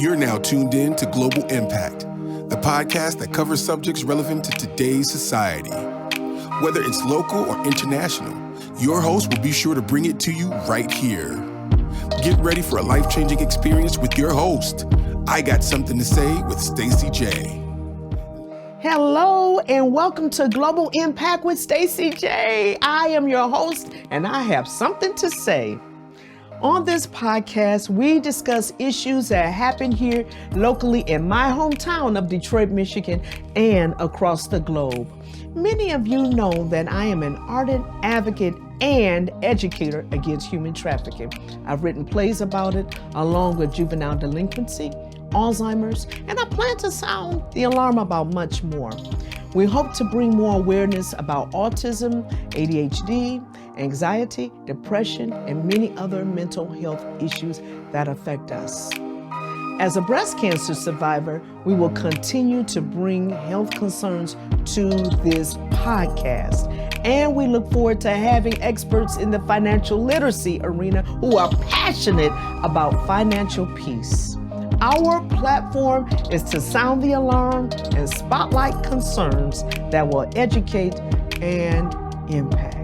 You're now tuned in to Global Impact, the podcast that covers subjects relevant to today's society. Whether it's local or international, your host will be sure to bring it to you right here. Get ready for a life-changing experience with your host. I Got Something to Say with Stacey J. Hello and welcome to Global Impact with Stacey J. I am your host and I have something to say. On this podcast, we discuss issues that happen here locally in my hometown of Detroit, Michigan, and across the globe. Many of you know that I am an ardent advocate and educator against human trafficking. I've written plays about it, along with juvenile delinquency, Alzheimer's, and I plan to sound the alarm about much more. We hope to bring more awareness about autism, ADHD, anxiety, depression, and many other mental health issues that affect us. As a breast cancer survivor, we will continue to bring health concerns to this podcast. And we look forward to having experts in the financial literacy arena who are passionate about financial peace. Our platform is to sound the alarm and spotlight concerns that will educate and impact.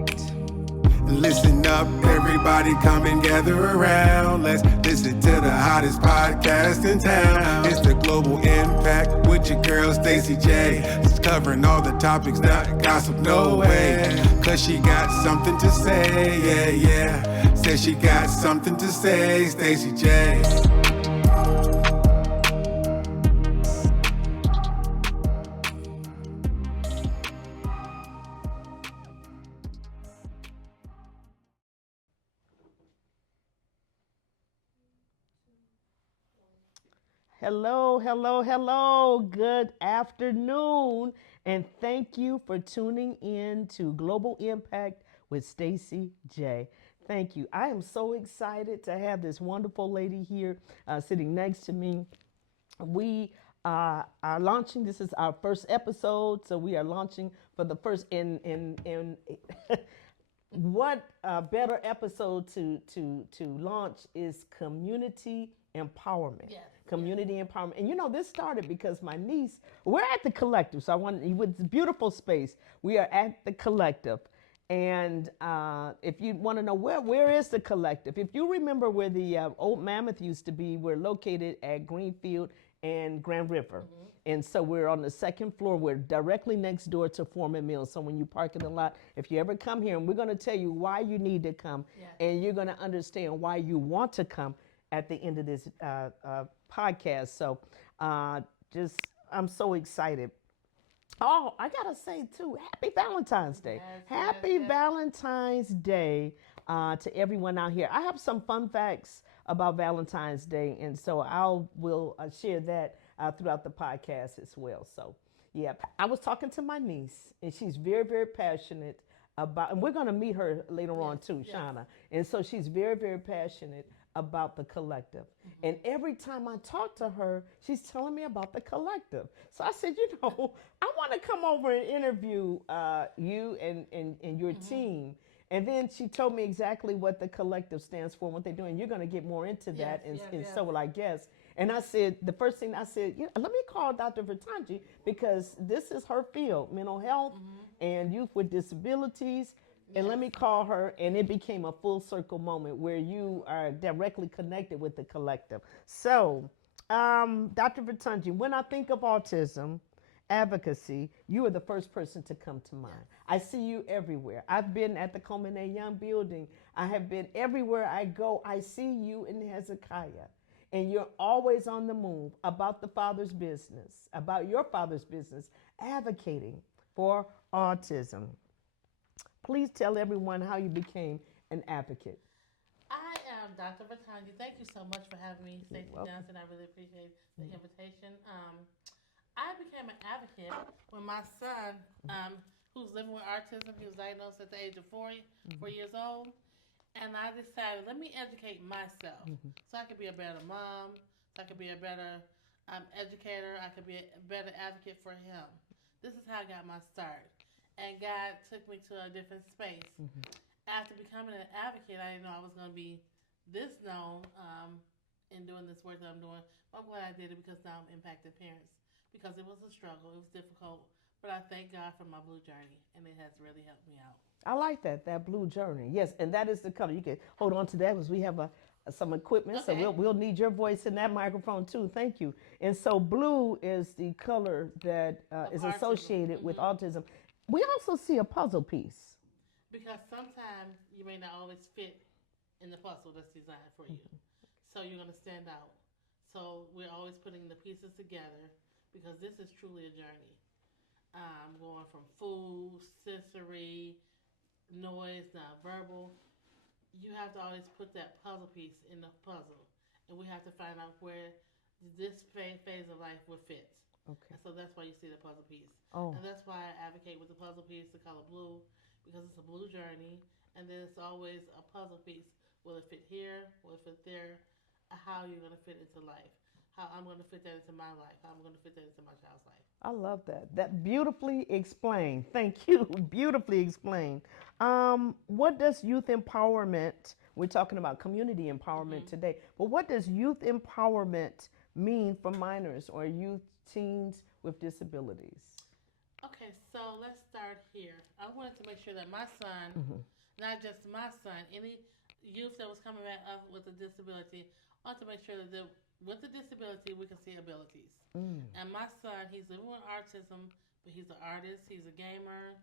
Listen up, everybody, come and gather around. Let's listen to the hottest podcast in town. It's the Global Impact with your girl, Stacey J. It's covering all the topics, not gossip, no way. Cause she got something to say, yeah. Says she got something to say, Stacey J. Hello. Good afternoon. And thank you for tuning in to Global Impact with Stacey J. Thank you. I am so excited to have this wonderful lady here sitting next to me. We are launching. This is our first episode, so we are launching for the first in what better episode to launch is community empowerment. Yes. Community empowerment. And you know, this started because my niece, we're at the Collective. So I want, with this beautiful space, we are at the Collective. And if you want to know where is the Collective, if you remember where the old Mammoth used to be, we're located at Greenfield and Grand River. Mm-hmm. And so we're on the second floor. We're directly next door to Foreman Mills. So when you park in the lot, if you ever come here, and we're going to tell you why you need to come, and you're going to understand why you want to come at the end of this podcast. So I'm so excited. Oh, I got to say too, happy Valentine's Day. Happy Valentine's Day to everyone out here. I have some fun facts about Valentine's Day, and so will share that throughout the podcast as well. So, yeah, I was talking to my niece, and she's very, very passionate about, and we're going to meet her later on too, Shauna. And so she's very, very passionate about the Collective. Mm-hmm. And every time I talk to her, she's telling me about the Collective. So I said, you know, I want to come over and interview you and your team. And then she told me exactly what the Collective stands for, what they're doing. You're going to get more into that, and so will I guess. And I said, the first thing I said, let me call Dr. Vertanji, because this is her field, mental health and youth with disabilities. And let me call her, and it became a full circle moment where you are directly connected with the Collective. So, Dr. Vertanji, when I think of autism advocacy, you are the first person to come to mind. I see you everywhere. I've been at the Coleman A. Young building. I have been everywhere I go. I see you in Hezekiah. And you're always on the move about the Father's business, about your Father's business, advocating for autism. Please tell everyone how you became an advocate. I am Dr. Vertanji. Thank you so much for having me, Stacey Johnson. I really appreciate the invitation. I became an advocate when my son, who's living with autism, he was diagnosed at the age of 4 years old. And I decided, let me educate myself so I could be a better mom, so I could be a better educator, I could be a better advocate for him. This is how I got my start. And God took me to a different space. After becoming an advocate, I didn't know I was going to be this known in doing this work that I'm doing. But I'm glad I did it because now I'm impacting parents because it was a struggle. It was difficult, but I thank God for my blue journey, and it has really helped me out. I like that blue journey. Yes, and that is the color. You can hold on to that because we have some equipment, so Okay. we'll need your voice in that microphone too. Thank you. And so blue is the color that Of is autism. associated with autism. We also see a puzzle piece. Because sometimes you may not always fit in the puzzle that's designed for you. So you're going to stand out. So we're always putting the pieces together because this is truly a journey. Going from food, sensory, noise, non-verbal. You have to always put that puzzle piece in the puzzle. And we have to find out where this phase of life will fit. Okay. And so that's why you see the puzzle piece. Oh, And that's why I advocate with the puzzle piece, the color blue, because it's a blue journey. And then it's always a puzzle piece. Will it fit here? Will it fit there? How you're going to fit into life. How I'm going to fit that into my life. How I'm going to fit that into my child's life. I love that. That beautifully explained. Thank you. Beautifully explained. What does youth empowerment? We're talking about community empowerment today, but what does youth empowerment mean for minors or youth teens with disabilities? Okay, so let's start here. I wanted to make sure that my son, not just my son, any youth that was coming back up with a disability, I want to make sure that with the disability we can see abilities. And my son, he's living with autism, but he's an artist, he's a gamer,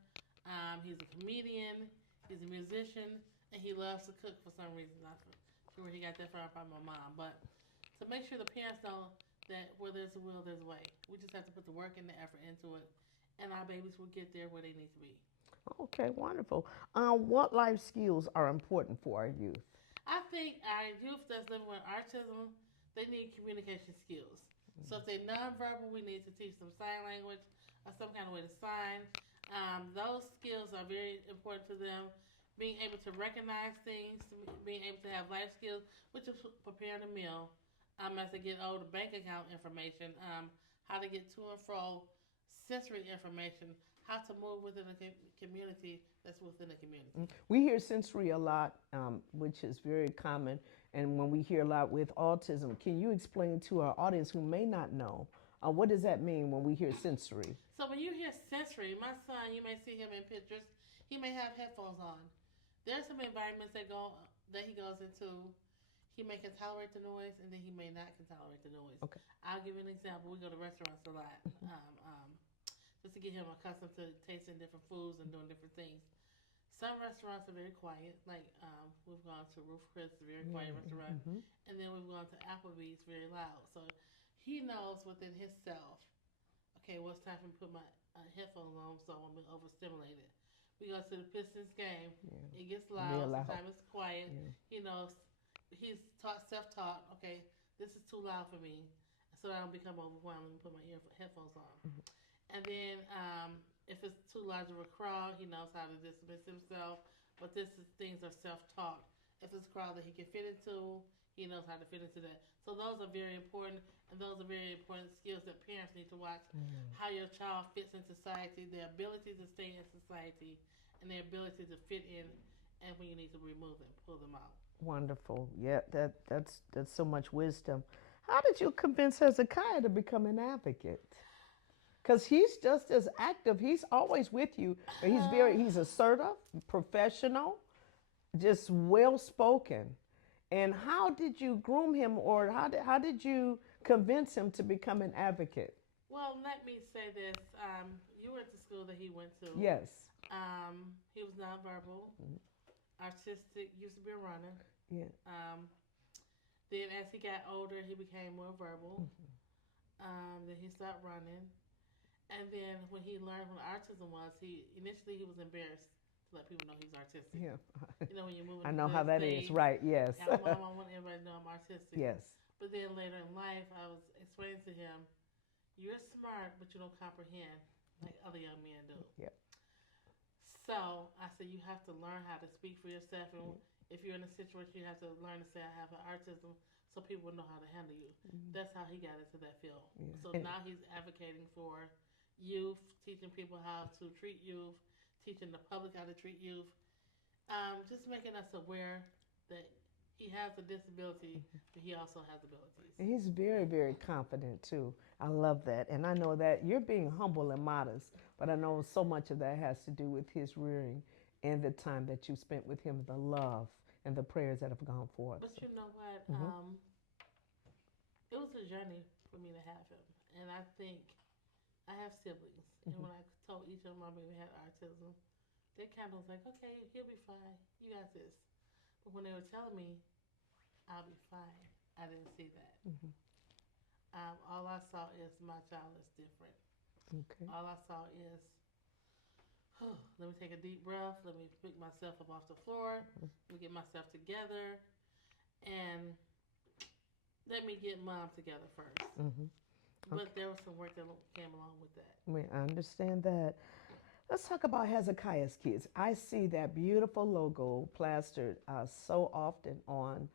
he's a comedian, he's a musician, and he loves to cook for some reason. Not sure where he got that from my mom, but to make sure the parents know that where there's a will, there's a way. We just have to put the work and the effort into it, and our babies will get there where they need to be. Okay, wonderful. What life skills are important for our youth? I think our youth that's living with autism, they need communication skills. So if they're nonverbal, we need to teach them sign language or some kind of way to sign. Those skills are very important to them. Being able to recognize things, being able to have life skills, which is preparing a meal. As they get older, bank account information, how to get to and fro, sensory information, how to move within a community that's within a community. We hear sensory a lot, which is very common, and when we hear a lot with autism, can you explain to our audience who may not know what does that mean when we hear sensory? So when you hear sensory, my son, you may see him in pictures. He may have headphones on. There's some environments that he goes into. He may can tolerate the noise, and then he may not can tolerate the noise. Okay. I'll give you an example. We go to restaurants a lot, just to get him accustomed to tasting different foods and doing different things. Some restaurants are very quiet, like we've gone to Roof Chris, a very quiet restaurant, and then we've gone to Applebee's, very loud. So he knows within himself, okay, well, it's time for me to put my headphones on so I won't be overstimulated. We go to the Pistons game, it gets loud, sometimes it's quiet. He knows he's self-taught, okay, this is too loud for me, so I don't become overwhelmed and put my headphones on. And then if it's too large of a crowd, he knows how to dismiss himself. But things are self-taught. If it's a crowd that he can fit into, he knows how to fit into that. So those are very important, and those are very important skills that parents need to watch. How your child fits in society, their ability to stay in society, and their ability to fit in, and when you need to remove them, pull them out. Wonderful. Yeah, that's so much wisdom. How did you convince Hezekiah to become an advocate? Because he's just as active. He's always with you. He's assertive, professional, just well spoken. And how did you groom him, or how did you convince him to become an advocate? Well, let me say this. You were at the school that he went to. Yes. He was nonverbal, artistic, used to be a runner. Yeah. Then as he got older, he became more verbal. Then he stopped running. And then when he learned what autism was, he was embarrassed to let people know he's artistic. Yeah. You know, when you're moving. I know how that is. Right. Yes. I want everybody to know I'm artistic. Yes. But then later in life, I was explaining to him, you're smart, but you don't comprehend like other young men do. Yeah. So I said, you have to learn how to speak for yourself. And if you're in a situation, you have to learn to say, I have an autism, so people will know how to handle you. That's how he got into that field. Yeah. So now he's advocating for youth, teaching people how to treat youth, teaching the public how to treat youth, just making us aware that he has a disability, but he also has abilities. And he's very, very confident too. I love that. And I know that you're being humble and modest, but I know so much of that has to do with his rearing and the time that you spent with him, the love and the prayers that have gone forth. But So, you know what? hmm It was a journey for me to have him, and I think I have siblings, and hmm when I told each of them I maybe had autism, they kind of was like, "Okay, he'll be fine. You got this." But when they were telling me I'll be fine, I didn't see that. hmm All I saw is my child is different. Okay. All I saw is, let me take a deep breath. Let me pick myself up off the floor. Let me get myself together, and let me get mom together first. hmm Okay. But there was some work that came along with that. I understand that. Let's talk about Hezekiah's Kids. I see that beautiful logo plastered so often on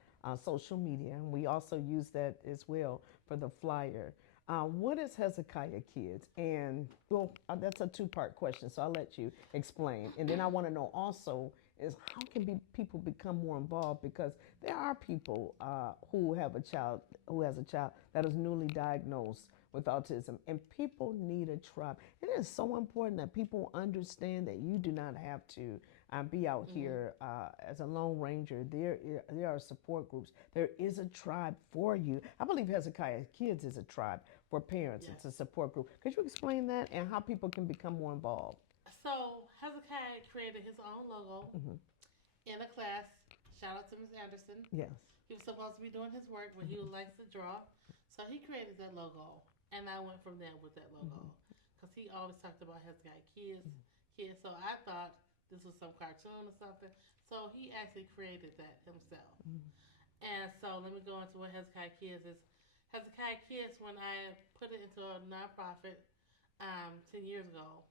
social media, and we also use that as well for the flyer. What is Hezekiah Kids? And well, that's a two-part question, so I'll let you explain. And then I want to know also is how can people become more involved because there are people who have a child who has a child that is newly diagnosed with autism, and people need a tribe. It is so important that people understand that you do not have to be out Mm-hmm. here as a lone ranger. There are support groups. There is a tribe for you. I believe Hezekiah Kids is a tribe for parents. Yes. It's a support group. Could you explain that and how people can become more involved? So Hezekiah created his own logo Hmm in a class. Shout out to Miss Anderson. Yes. He was supposed to be doing his work, but he likes to draw. So he created that logo, and I went from there with that logo hmm because he always talked about Hezekiah kids. So I thought this was some cartoon or something. So he actually created that himself. And so let me go into what Hezekiah Kids is. Hezekiah Kids, when I put it into a nonprofit 10 years ago,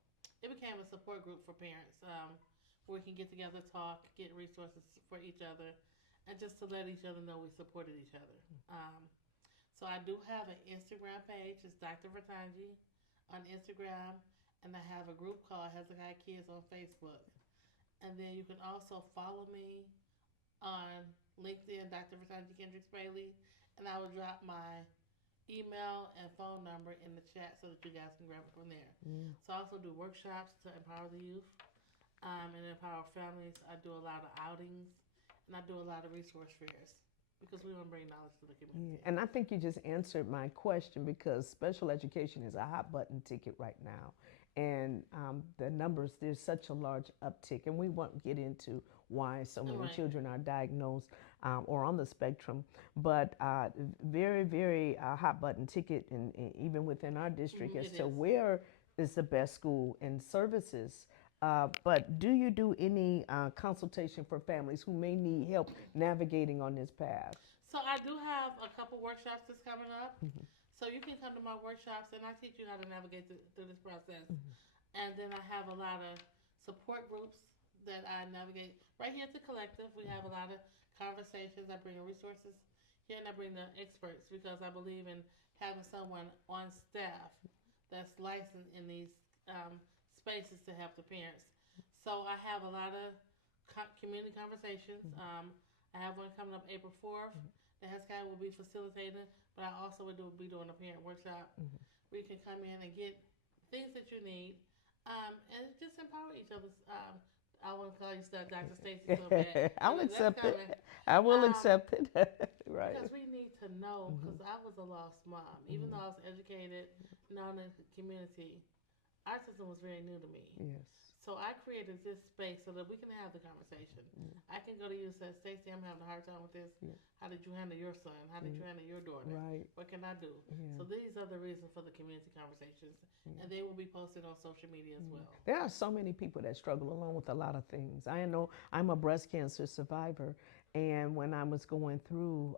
it became a support group for parents where we can get together, talk, get resources for each other, and just to let each other know we supported each other. So I do have an Instagram page. It's Dr. Vertanji on Instagram, and I have a group called Hezekiah Kids on Facebook. And then you can also follow me on LinkedIn, Dr. Versanji Kendricks Bailey, and I will drop my email and phone number in the chat so that you guys can grab it from there. Yeah. So I also do workshops to empower the youth and empower families. I do a lot of outings and I do a lot of resource fairs because we want to bring knowledge to the Yeah, community. and I think you just answered my question because special education is a hot button ticket right now. And the numbers, there's such a large uptick, and we won't get into why so many Right. children are diagnosed or on the spectrum, but very, very hot button ticket, and even within our district as It to is. where is the best school and services. But do you do any consultation for families who may need help navigating on this path? So I do have a couple workshops that's coming up. Mm-hmm. So you can come to my workshops and I teach you how to navigate through this process. Mm-hmm. And then I have a lot of support groups that I navigate. Right here at the collective, we have a lot of conversations. I bring resources here and I bring the experts because I believe in having someone on staff that's licensed in these spaces to help the parents. So I have a lot of community conversations. I have one coming up April 4th. The Hezekiah will be facilitating, but I also will be doing a parent workshop where you can come in and get things that you need and just empower each other. I want to call you Dr. Stacy so bad. I'll That's accept coming. it. I will Um, accept it. Right. Because we need to know, because I was a lost mom. Even though I was educated, known in the community, autism was very new to me. Yes. So I created this space so that we can have the conversation. I can go to you and say, Stacey, I'm having a hard time with this. Yeah. How did you handle your son? How did you handle your daughter? Right. What can I do? Yeah. So these are the reasons for the community conversations, and they will be posted on social media as well. There are so many people that struggle along with a lot of things. I know I'm a breast cancer survivor, and when I was going through,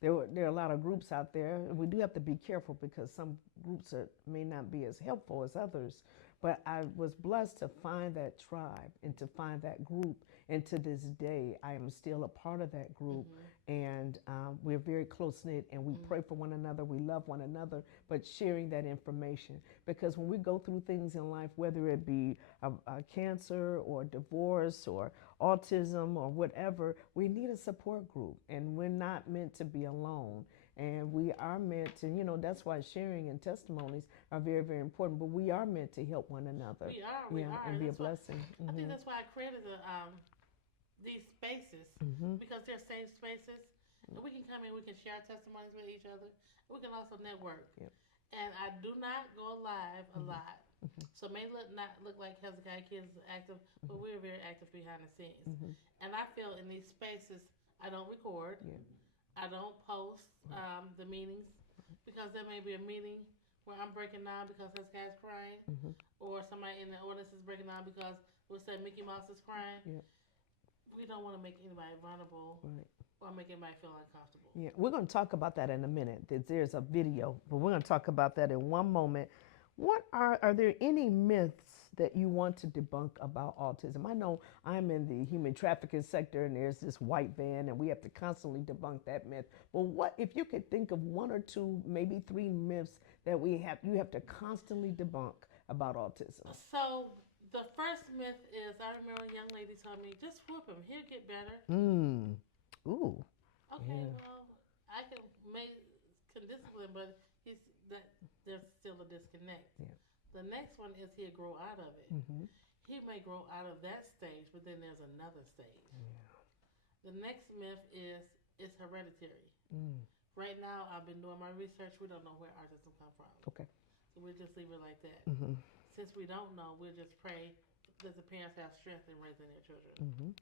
there are a lot of groups out there. And we do have to be careful because some groups may not be as helpful as others. But I was blessed to find that tribe and to find that group. And to this day, I am still a part of that group. and we're very close knit, and we pray for one another, we love one another, but sharing that information, because when we go through things in life, whether it be a cancer or divorce or autism or whatever, we need a support group, and we're not meant to be alone. And we are meant to, that's why sharing and testimonies are very, very important. But we are meant to help one another. We are, and be a blessing. I think that's why I created these spaces, because they're safe spaces, and we can come in, we can share testimonies with each other. We can also network. Yep. And I do not go live a lot, so it may not look like Hezekiah Kids is active, but we're very active behind the scenes. And I feel in these spaces, I don't record. Yeah. I don't post the meetings, because there may be a meeting where I'm breaking down because this guy's crying, or somebody in the audience is breaking down because we'll say Mickey Mouse is crying. Yep. We don't want to make anybody vulnerable, Right. or make anybody feel uncomfortable. Yeah, we're going to talk about that in a minute. There's a video, but we're going to talk about that in one moment. What are there any myths that you want to debunk about autism? I know I'm in the human trafficking sector, and there's this white van, and we have to constantly debunk that myth. But what if you could think of one or two, maybe three myths that you have to constantly debunk about autism? So the first myth is, I remember a young lady told me, just whoop him, he'll get better. Ooh. Okay, Yeah. well, I can discipline, but there's still a disconnect. Yeah. The next one is he'll grow out of it. He may grow out of that stage, but then there's another stage. Yeah. The next myth is it's hereditary. Right now, I've been doing my research. We don't know where autism comes from. Okay. So we'll just leave it like that. Since we don't know, we'll just pray that the parents have strength in raising their children.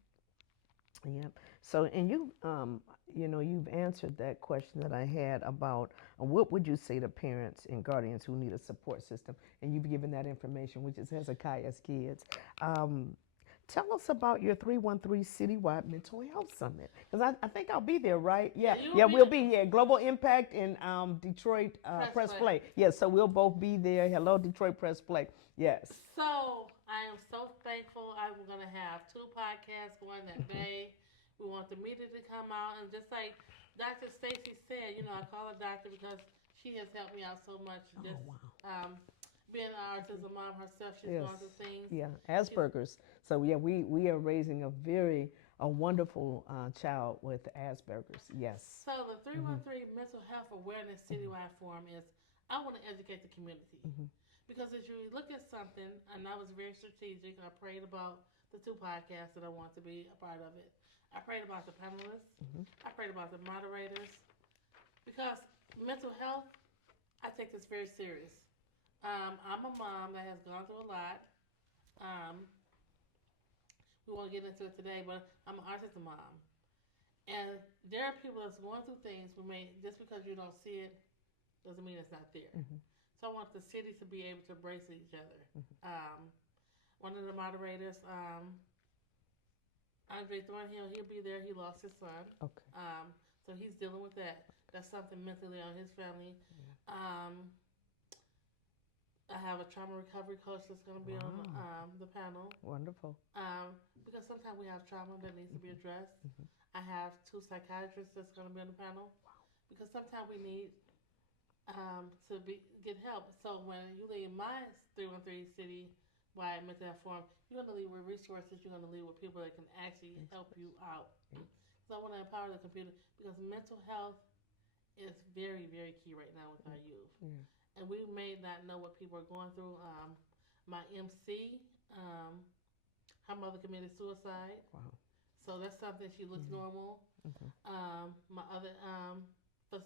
Yep. So, and you've answered that question that I had about what would you say to parents and guardians who need a support system, and you've given that information, which is Hezekiah's Kids. Tell us about your 313 Citywide Mental Health Summit, because I think I'll be there, right? Yeah, we'll be here. Global Impact in Detroit Press Play. Yes, so we'll both be there. Hello, Detroit Press Play. Yes. So I am so thankful. I'm going to have 2 podcasts going that day. We want the media to come out, and just like Dr. Stacy said, I call her doctor because she has helped me out so much. Just being an autism mom herself, she's gone through things. Yeah, Asperger's. So yeah, we are raising a wonderful child with Asperger's. Yes. So the 313 Mental Health Awareness Citywide Forum is, I want to educate the community. Because as you look at something, and I was very strategic, I prayed about the 2 podcasts that I want to be a part of it. I prayed about the panelists. I prayed about the moderators. Because mental health, I take this very serious. I'm a mom that has gone through a lot. We won't get into it today, but I'm an autism mom. And there are people that's going through things, just because you don't see it, doesn't mean it's not there. So I want the city to be able to embrace each other. One of the moderators, Andre Thornhill, he'll be there. He lost his son. Okay. So he's dealing with that. That's something mentally on his family. I have a trauma recovery coach that's going to be on the panel. Wonderful. Because sometimes we have trauma that needs to be addressed. I have 2 psychiatrists that's going to be on the panel. Because sometimes we need to get help. So when you leave my 313 Citywide Mental Health Forum, you're going to leave with resources. You're going to leave with people that can actually help you out. So I want to empower the community, because mental health is very, very key right now with our youth. And we may not know what people are going through. My MC, her mother committed suicide. Wow. So that's something, she looks normal. My other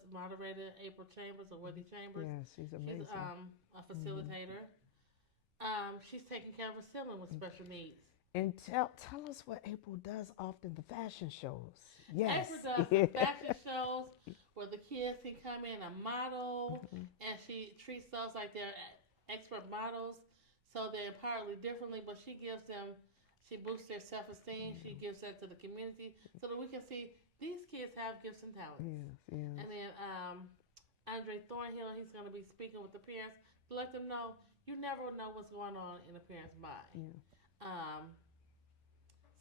moderator, April Chambers, or Worthy Chambers. Yeah, she's amazing. She's a facilitator. She's taking care of a sibling with special needs. And tell us what April does often, the fashion shows. Yes. April does the fashion shows where the kids can come in and model, and she treats those like they're expert models, so they're entirely differently, but she boosts their self-esteem, she gives that to the community, so that we can see these kids have gifts and talents. And then Andre Thornhill, he's going to be speaking with the parents to let them know you never know what's going on in a parent's mind.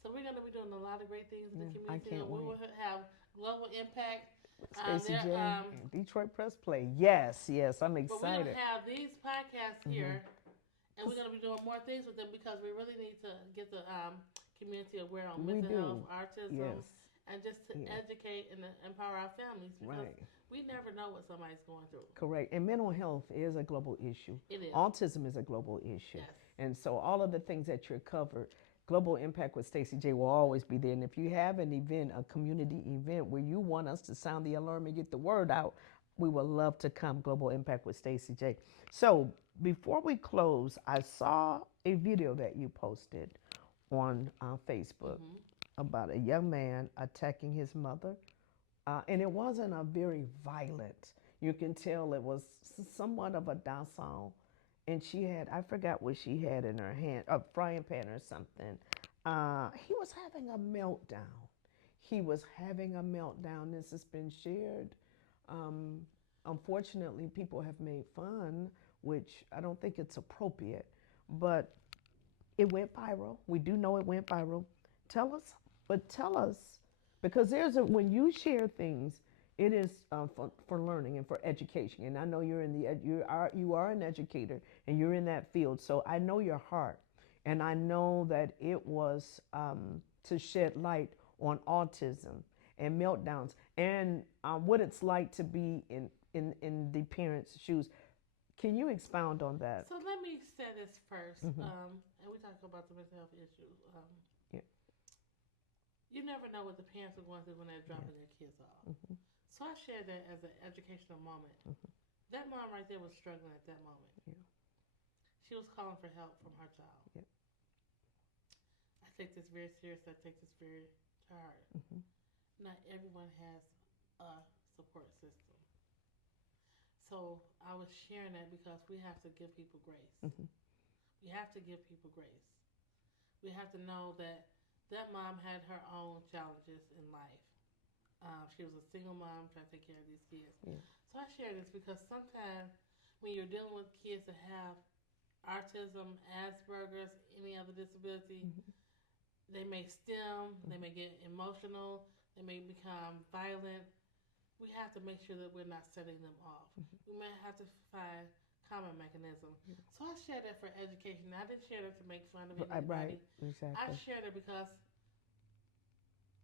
So we're going to be doing a lot of great things in the community. And we will have Global Impact. Stacey they're, J. And Detroit Press Play. Yes, yes, I'm but we're going excited. to have these podcasts here, and we're going to be doing more things with them because we really need to get the community aware on We mental health, do. autism, Yes. and just to Yeah. educate and empower our families because Right. we never know what somebody's going through. Correct. And mental health is a global issue. It is. Autism is a global issue. Yes. And so all of the things that you're covered, Global Impact with Stacey J will always be there. And if you have an event, a community event where you want us to sound the alarm and get the word out, we would love to come. Global Impact with Stacey J. So before we close, I saw a video that you posted on Facebook about a young man attacking his mother. And it wasn't a very violent. You can tell it was somewhat of a docile. And she had, I forgot what she had in her hand, a frying pan or something. He was having a meltdown. He was having a meltdown. This has been shared. Unfortunately, people have made fun, which I don't think it's appropriate. But it went viral. We do know it went viral. Tell us, because when you share things, it is for learning and for education. And I know you're in the you are an educator and you're in that field. So I know your heart, and I know that it was to shed light on autism and meltdowns and what it's like to be in the parents' shoes. Can you expound on that? So let me say this first, and we talk about the mental health issues. Yeah. You never know what the parents are going through when they're dropping their kids off. So I shared that as an educational moment. That mom right there was struggling at that moment. Yeah. She was calling for help from her child. Yeah. I take this very serious. I take this very to heart. Not everyone has a support system. So I was sharing that because we have to give people grace. We have to give people grace. We have to know that that mom had her own challenges in life. She was a single mom trying to take care of these kids. Yeah. So I share this because sometimes when you're dealing with kids that have autism, Asperger's, any other disability, they may stem, they may get emotional, they may become violent. We have to make sure that we're not setting them off. We may have to find common mechanism. So I share that for education. I didn't share that to make fun of anybody. Right, exactly. I share that because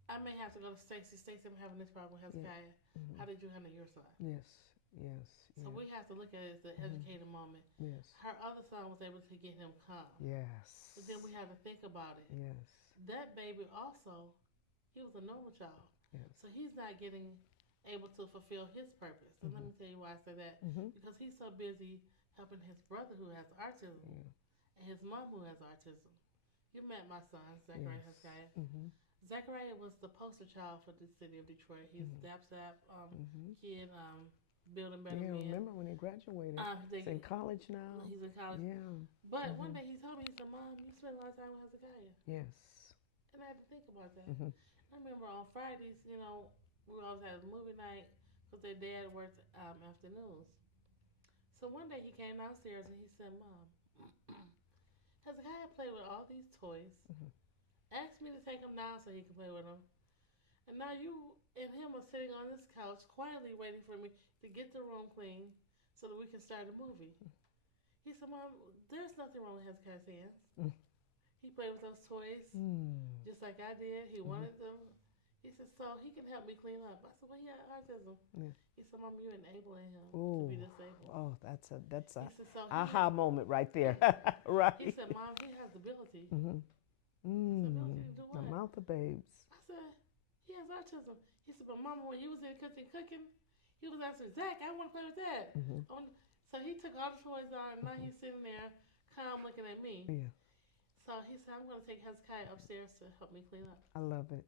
I may have to go to Stacey. Stacey, I'm having this problem with Hezekiah. How did you handle your son? Yes. So we have to look at it as an educated moment. Yes. Her other son was able to get him calm. Yes. But then we have to think about it. Yes. That baby also, he was a normal child. Yes. So he's not getting able to fulfill his purpose. And let me tell you why I say that. Because he's so busy helping his brother who has autism and his mom who has autism. You met my son, Zachariah Hezekiah. Zachariah was the poster child for the city of Detroit. He's DAPSAP kid, building better men. Remember when he graduated? He's in college now. He's in college. Yeah. But one day he told me, he said, Mom, you spend a lot of time with Hezekiah. Yes. And I had to think about that. I remember on Fridays, we always had a movie night because their dad worked afternoons. So one day he came downstairs and he said, Mom, Hezekiah played with all these toys. Asked me to take him down so he could play with them. And now you and him are sitting on this couch quietly waiting for me to get the room clean so that we can start the movie. He said, Mom, there's nothing wrong with Hezekiah's hands. He played with those toys just like I did. He wanted them. He said, so he can help me clean up. I said, well, he had autism. He said, Mom, you're enabling him to be disabled. Oh, that's a said, so aha moment right there. Right. He said, Mom, he has the ability. The mouth of babes. I said, he has autism. He said, but Mama, when you was in the kitchen cooking, he was asking, Zach, I want to play with that. So he took all the toys out, and now he's sitting there calm looking at me. Yeah. So he said, I'm going to take Hezekiah upstairs to help me clean up. I love it.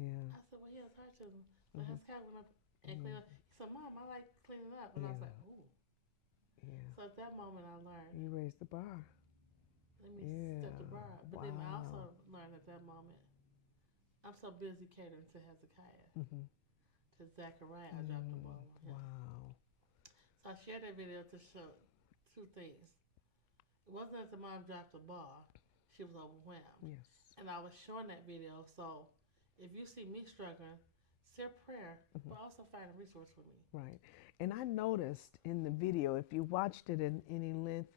Yeah. I said, well, he has autism. So Hezekiah went up and cleaned up. He said, Mom, I like cleaning up. And I was like, ooh. Yeah. So at that moment, I learned. You raised the bar. Let me step the bar up. But then I also learned at that moment, I'm so busy catering to Hezekiah. To Zachariah, I dropped the ball on him. Wow. So I shared that video to show two things. It wasn't that the mom dropped the ball. She was overwhelmed. Yes. And I was showing that video. So if you see me struggling, their prayer, but also find a resource for me. Right. And I noticed in the video, if you watched it in any length,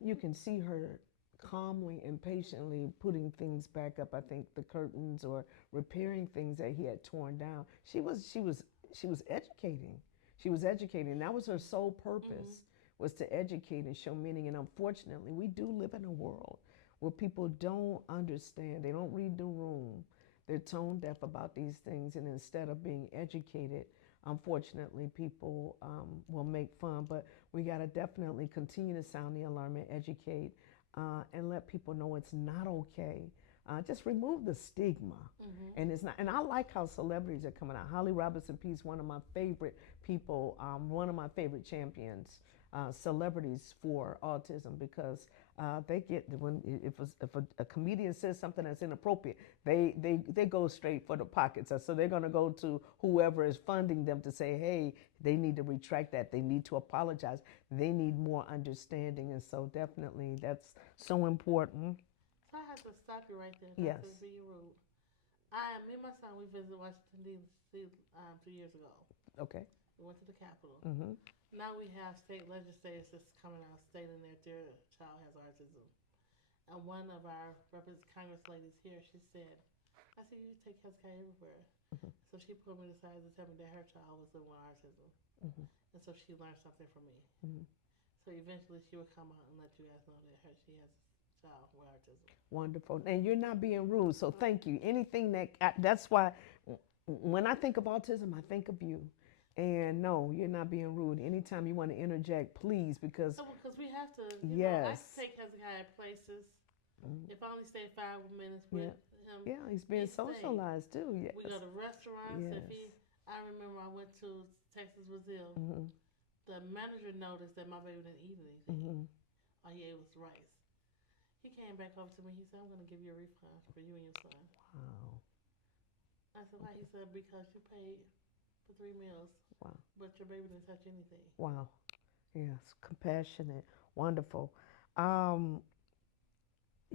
you can see her calmly and patiently putting things back up. I think the curtains or repairing things that he had torn down. She was educating. She was educating. That was her sole purpose, was to educate and show meaning. And unfortunately, we do live in a world where people don't understand. They don't read the room. They're tone deaf about these things, and instead of being educated, unfortunately, people will make fun. But we got to definitely continue to sound the alarm and educate, and let people know it's not okay. Just remove the stigma, and it's not. And I like how celebrities are coming out. Holly Robinson Pease, one of my favorite people, one of my favorite champions, celebrities for autism, because they get when if a comedian says something that's inappropriate, they go straight for the pockets. So they're going to go to whoever is funding them to say, hey, they need to retract that. They need to apologize. They need more understanding, and so definitely that's so important. So I have to stop you right there. Yes. To be rude. Me and my son, we visited Washington D.C. 2 years ago. Okay. We went to the Capitol. Mm-hmm. Now we have state legislators that's coming out stating that their child has autism. And one of our Congress ladies here, she said, I said, you take Hezekiah everywhere. So she pulled me aside to tell me that her child was living with autism. And so she learned something from me. So eventually she would come out and let you guys know that she has a child with autism. Wonderful. And you're not being rude, so thank you. Anything that's why when I think of autism, I think of you. And no, you're not being rude. Anytime you want to interject, please, because because we have to. Yes. I take Hezekiah places. If I only stay 5 minutes with him. Yeah, he's being socialized too. Yes. We go to restaurants. Yes. I remember I went to Texas Brazil. The manager noticed that my baby didn't eat anything. All he ate was rice. He came back over to me. He said, I'm going to give you a refund for you and your son. Wow. I said, why? He said, because you paid for 3 meals. Wow. But your baby didn't touch anything. Wow. Yes, compassionate. Wonderful.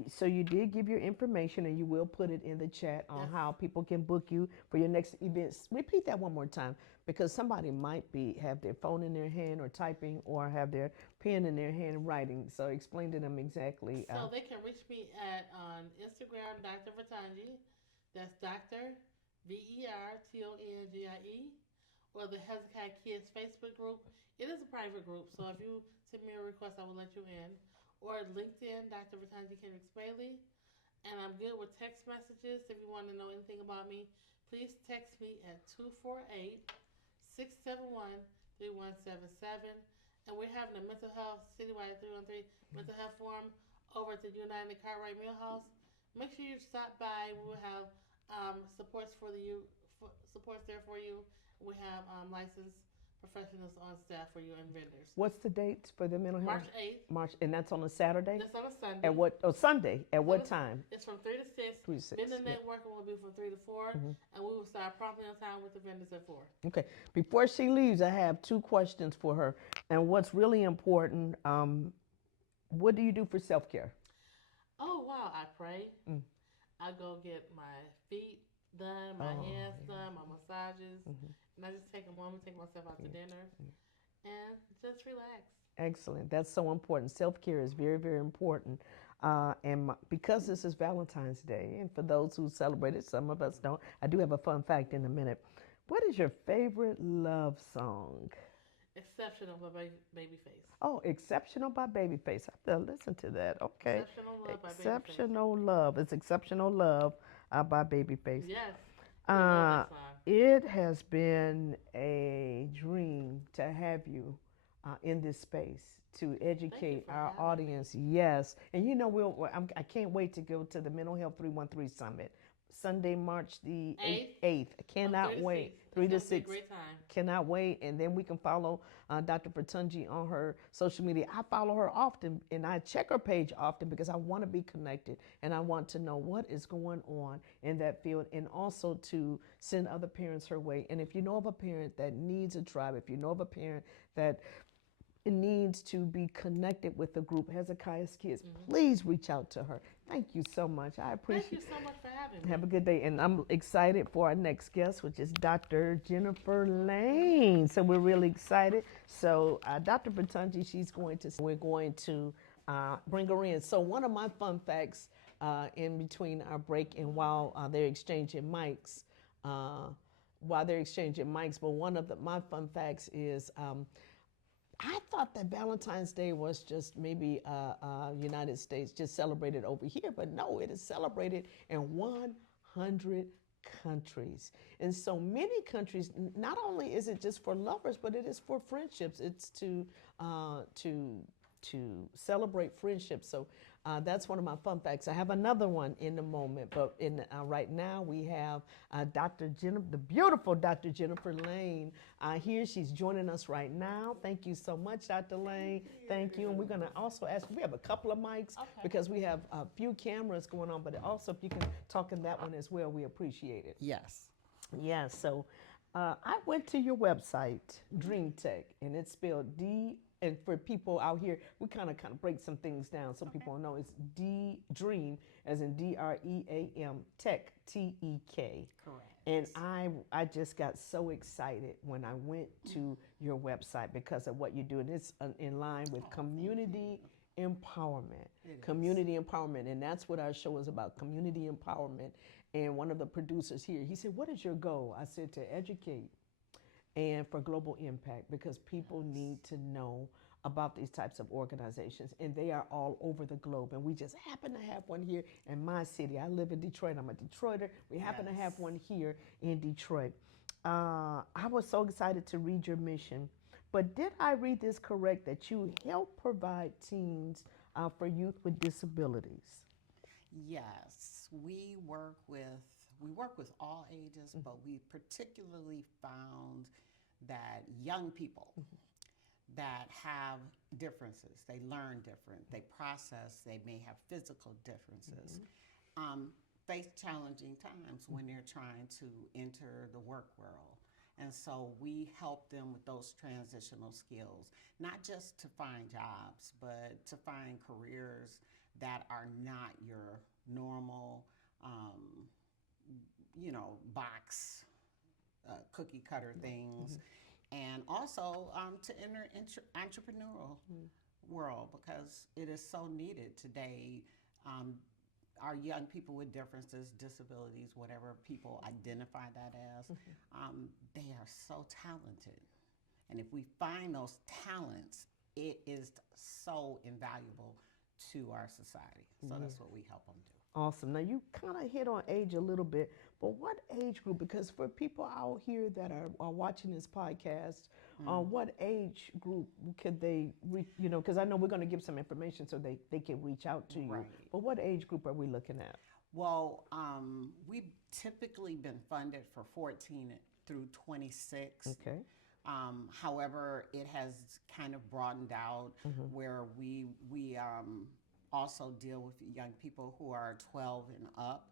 So you did give your information, and you will put it in the chat on how people can book you for your next events. Repeat that one more time, because somebody might have their phone in their hand or typing, or have their pen in their hand writing. So explain to them exactly. So they can reach me on Instagram, Dr. Vertangi. That's Dr. VERTONGIE. Or the Hezekiah Kids Facebook group. It is a private group, so if you send me a request, I will let you in. Or LinkedIn, Dr. Vertangi Kendricks Bailey. And I'm good with text messages. If you want to know anything about me, please text me at 248-671-3177. And we're having a mental health citywide 313 mental health forum over at the United Cartwright Millhouse. Make sure you stop by. We will have supports there for you. We have licensed professionals on staff for you and vendors. What's the date for the mental health? March 8th. And that's on a Saturday? That's on a Sunday. At what? Oh, Sunday. At what time? It's from 3 to 6. 3 to 6. Then the networking will be from 3 to 4. And we will start promptly on time with the vendors at 4. Okay. Before she leaves, I have 2 questions for her. And what's really important, what do you do for self-care? Oh, wow. I pray. I go get my feet done, my hands done, my massages. And I just take a moment, take myself out to dinner, and just relax. Excellent. That's so important. Self-care is very, very important. Because this is Valentine's Day, and for those who celebrate it, some of us don't, I do have a fun fact in a minute. What is your favorite love song? Exceptional by Babyface. Oh, Exceptional by Babyface. I have to listen to that. Okay. Exceptional Love by Babyface. Exceptional Love. It's Exceptional Love by Babyface. Yes. It has been a dream to have you in this space to educate our audience. Yes. And you know, I can't wait to go to the Mental Health 313 Summit. Sunday, March the 8th. I cannot wait. 3 to 6. Great time. Cannot wait. And then we can follow Dr. Vertangi on her social media. I follow her often, and I check her page often because I want to be connected, and I want to know what is going on in that field, and also to send other parents her way. And if you know of a parent that needs a tribe, if you know of a parent that needs to be connected with the group, Hezekiah's Kids, please reach out to her. Thank you so much. I appreciate Thank you so much for having me. Have a good day. And I'm excited for our next guest, which is Dr. Jennifer Lane. So we're really excited. So Dr. Batunji, we're going to bring her in. So one of my fun facts in between our break and while they're exchanging mics, but one of my fun facts is I thought that Valentine's Day was just maybe United States just celebrated over here, but no, it is celebrated in 100 countries. And so many countries, not only is it just for lovers, but it is for friendships. It's to celebrate friendship. So that's one of my fun facts. I have another one in a moment, but right now we have the beautiful Dr. Jennifer Lane here. She's joining us right now. Thank you so much, Dr. Lane. Thank you. And we're going to also ask, we have a couple of mics because we have a few cameras going on, but also if you can talk in that one as well, we appreciate it. Yes. Yeah, so I went to your website, Dream Tech, and it's spelled D. And for people out here, we kind of break some things down so people know it's Dream, as in DREAM, Tech, TEK. Correct. And I just got so excited when I went to your website because of what you do, and it's in line with community empowerment. Community empowerment, and that's what our show is about, community empowerment. And one of the producers here, he said, "What is your goal?" I said, "To educate and for global impact, because people need to know about these types of organizations, and they are all over the globe. And we just happen to have one here in my city. I live in Detroit. I'm a Detroiter. We happen to have one here in Detroit. I was so excited to read your mission. But did I read this correct, that you help provide teams for youth with disabilities? Yes, we work with all ages, but we particularly found that young people that have differences, they learn different, they process, they may have physical differences, face challenging times when they're trying to enter the work world. And so we help them with those transitional skills, not just to find jobs, but to find careers that are not your normal, box, cookie cutter things. And also to enter entrepreneurial world, because it is so needed today. Our young people with differences, disabilities, whatever people identify that as, they are so talented. And if we find those talents, it is so invaluable to our society. So that's what we help them do. Awesome. Now, you kind of hit on age a little bit, but what age group? Because for people out here that are watching this podcast, what age group could they, because I know we're going to give some information so they can reach out to you. Right. But what age group are we looking at? Well, we've typically been funded for 14 through 26. Okay. However, it has kind of broadened out where we also deal with young people who are 12 and up,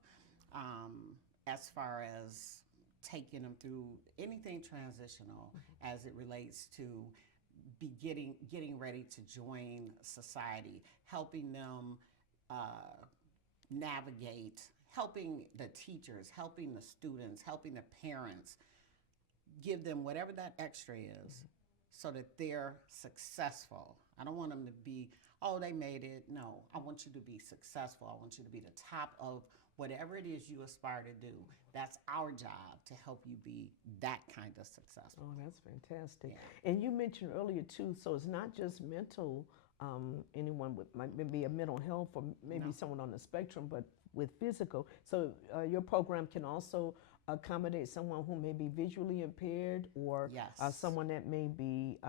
as far as taking them through anything transitional as it relates to getting ready to join society, helping them navigate, helping the teachers, helping the students, helping the parents, give them whatever that extra is so that they're successful. I don't want them to be, oh, they made it. No, I want you to be successful. I want you to be the top of whatever it is you aspire to do. That's our job, to help you be that kind of successful. Oh, that's fantastic. Yeah. And you mentioned earlier too, so it's not just mental, anyone with maybe a mental health or maybe someone on the spectrum, but with physical. So your program can also accommodate someone who may be visually impaired, or someone that may be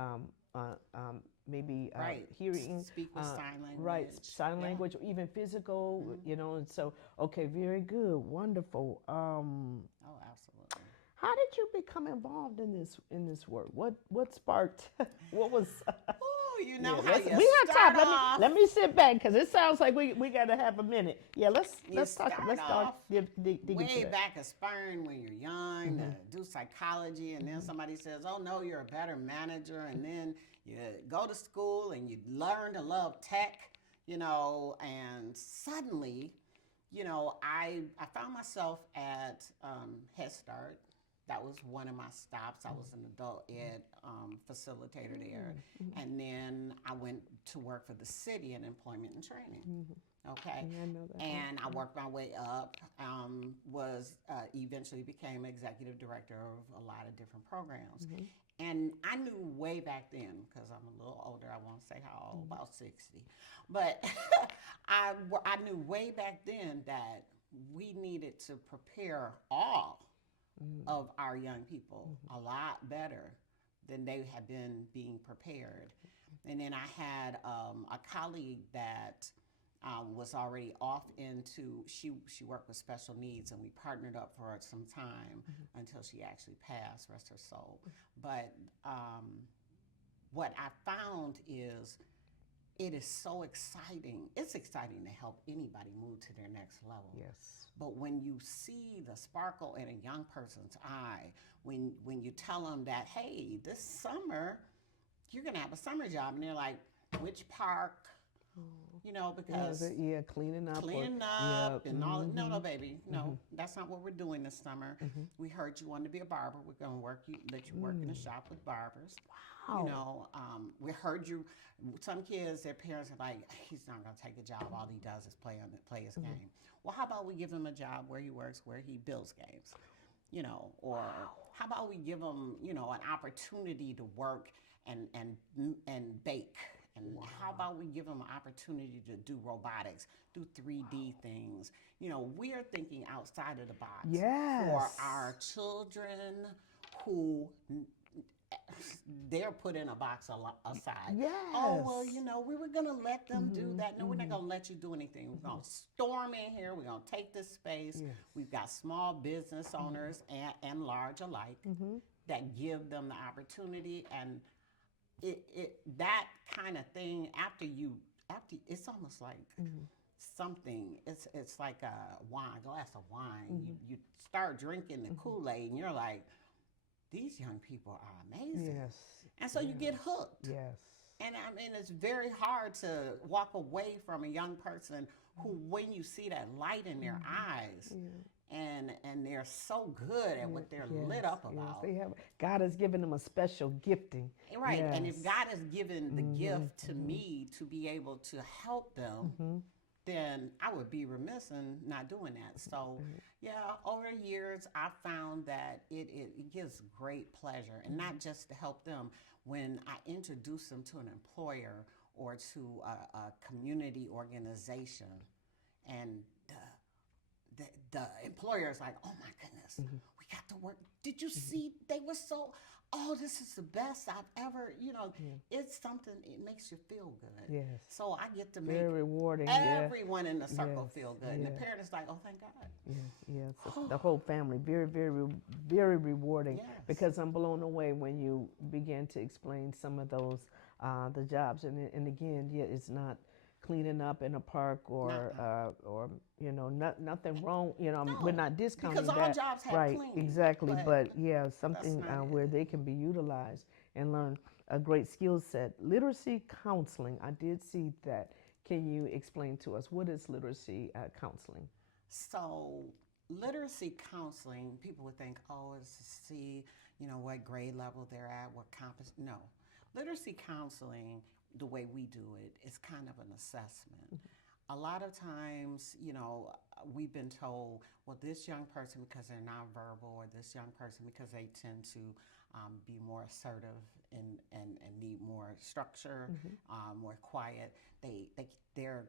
Right. hearing, speak with sign language. right, sign language, or even physical, and so, okay, very good, wonderful. Oh, absolutely. How did you become involved in this work? What sparked? What was? Oh, you know Yeah, how you we have start time. off. Let me sit back because it sounds like we got to have a minute. Yeah, let's You talk. start Let's off start. Dig into way that. back aspiring when you're young to do psychology, and then somebody says, "Oh no, you're a better manager," and then you go to school and you learn to love tech, and suddenly, I found myself at Head Start. That was one of my stops. I was an adult ed facilitator there. And then I went to work for the city in employment and training. Okay. Yeah, I know that. And I worked my way up, was eventually became executive director of a lot of different programs. And I knew way back then, because I'm a little older, I won't say how old, about 60. But I knew way back then that we needed to prepare all of our young people a lot better than they had been being prepared. And then I had a colleague that was already off into, she worked with special needs, and we partnered up for some time until she actually passed, rest her soul. But what I found is it is so exciting. It's exciting to help anybody move to their next level. Yes. But when you see the sparkle in a young person's eye, when you tell them that, hey, this summer you're gonna have a summer job, and they're like, which park? Because cleaning up, and all. No, baby, no, that's not what we're doing this summer. We heard you wanted to be a barber. We're gonna let you work in a shop with barbers. Wow. We heard you. Some kids, their parents are like, he's not gonna take a job. All he does is play his game. Well, how about we give him a job where he works, where he builds games, or how about we give him, an opportunity to work and bake. And how about we give them an opportunity to do robotics, do 3D things? We are thinking outside of the box for our children who they're put in a box aside. Yes. Oh, well, we were going to let them do that. No, we're not going to let you do anything. We're going to storm in here. We're going to take this space. Yes. We've got small business owners and large alike that give them the opportunity. And that kind of thing, after it's almost like something. It's like a glass of wine. You start drinking the Kool-Aid, and you're like, these young people are amazing. Yes. And so you get hooked. Yes. And I mean, it's very hard to walk away from a young person who, when you see that light in their eyes, and they're so good at what they're lit up about. Yes, God has given them a special gifting. Right. Yes. And if God has given the gift to me to be able to help them, then I would be remiss in not doing that. So, over the years, I've found that it gives great pleasure, and not just to help them. When I introduce them to an employer or to a community organization, and the employer is like, oh my goodness, we got to work. Did you see? They were so, this is the best I've ever, it's something, it makes you feel good. Yes. So I get to make very rewarding. everyone in the circle feel good. And the parent is like, oh, thank God. Yes. The whole family, very, very, very rewarding. Yes. Because I'm blown away when you begin to explain some of those, the jobs. And again, it's not cleaning up in a park or nothing wrong. We're not discounting because that. all jobs have right, cleaning, exactly. But something where it. they can be utilized and learn a great skill set. Literacy counseling, I did see that. Can you explain to us what is literacy counseling? So literacy counseling, people would think, it's to see, what grade level they're at, what competence. No, literacy counseling, the way we do it, is kind of an assessment. A lot of times, we've been told, well, this young person, because they're nonverbal, or this young person, because they tend to be more assertive and need more structure, more quiet, their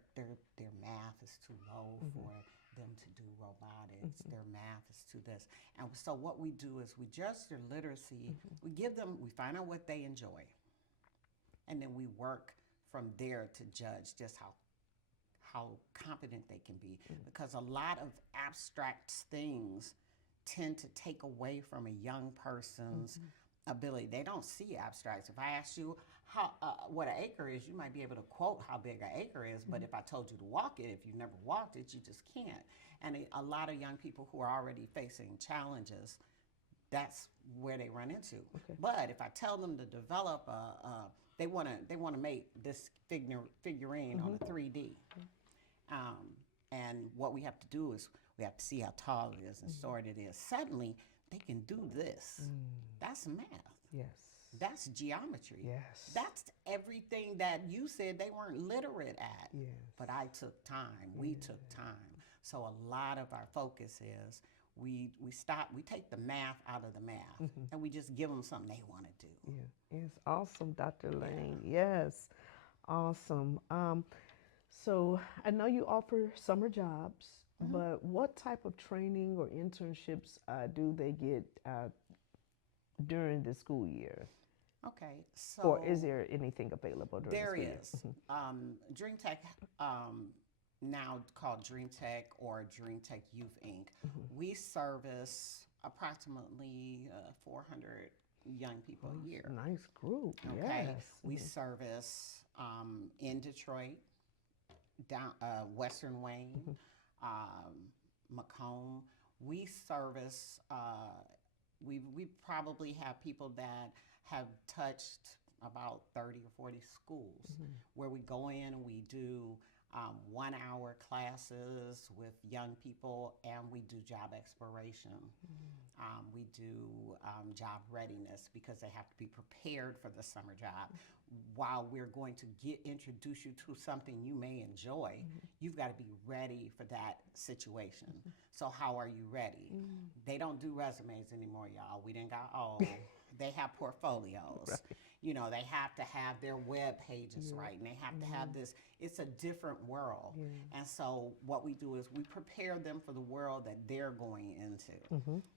math is too low for them to do robotics. Their math is too this. And so what we do is we judge their literacy. We find out what they enjoy. And then we work from there to judge just how competent they can be. Because a lot of abstract things tend to take away from a young person's ability. They don't see abstracts. If I ask you, how what an acre is, you might be able to quote how big an acre is, but if I told you to walk it, if you've never walked it, you just can't. And a lot of young people who are already facing challenges, that's where they run into. Okay. But if I tell them to develop they want to make this figurine on a 3D, and what we have to do is we have to see how tall it is and short it is. Suddenly, they can do this. That's math. Yes. That's geometry. Yes. That's everything that you said they weren't literate at. Yes. But I took time. We took time. So a lot of our focus is we take the math out of the math and we just give them something they want to do. Yeah. It's awesome, Dr. Lane. Yes. Awesome. So I know you offer summer jobs, but what type of training or internships do they get during the school year? Okay, so Or is there anything available during there the school is year? Dream Tech, now called Dream Tech or Dream Tech Youth Inc. We service approximately 400 young people a year. Nice group. Okay, Yes. we service in Detroit, down Western Wayne, Macomb. We service. We probably have people that have touched about 30 or 40 schools where we go in and we do 1 hour classes with young people, and we do job exploration. We do job readiness because they have to be prepared for the summer job. While we're going to introduce you to something you may enjoy, you've got to be ready for that situation. So how are you ready? They don't do resumes anymore, y'all. We didn't got old. They have portfolios. Right. You know, they have to have their web pages right, and they have to have this. It's a different world. And so what we do is we prepare them for the world that they're going into.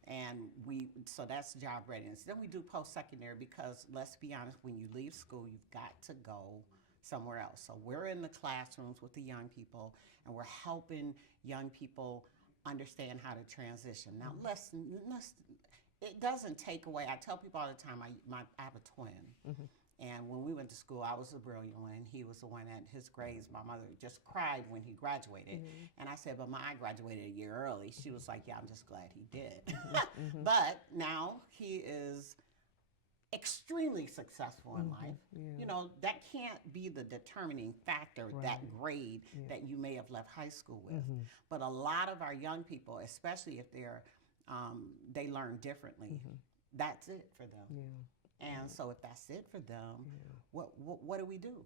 And so that's job readiness. Then we do post-secondary because, let's be honest, when you leave school, you've got to go somewhere else. So we're in the classrooms with the young people, and we're helping young people understand how to transition. Now, it doesn't take away. I tell people all the time, I have a twin. And when we went to school, I was the brilliant one. He was the one at his grades. My mother just cried when he graduated. And I said, but I graduated a year early. She was like, yeah, I'm just glad he did. But now he is extremely successful in life. You know, that can't be the determining factor, that grade that you may have left high school with. But a lot of our young people, especially if they learn differently, that's it for them. And so if that's it for them, what do we do?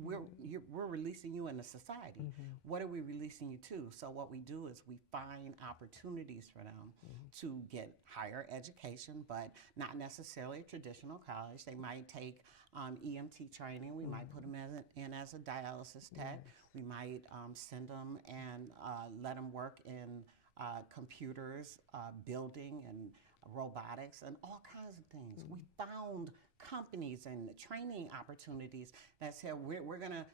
We're releasing you into society. What are we releasing you to? So what we do is we find opportunities for them to get higher education, but not necessarily a traditional college. They might take EMT training. We might put them in as a dialysis tech. We might send them and let them work in computers, building, and robotics, and all kinds of things. We found companies and training opportunities that said we're going to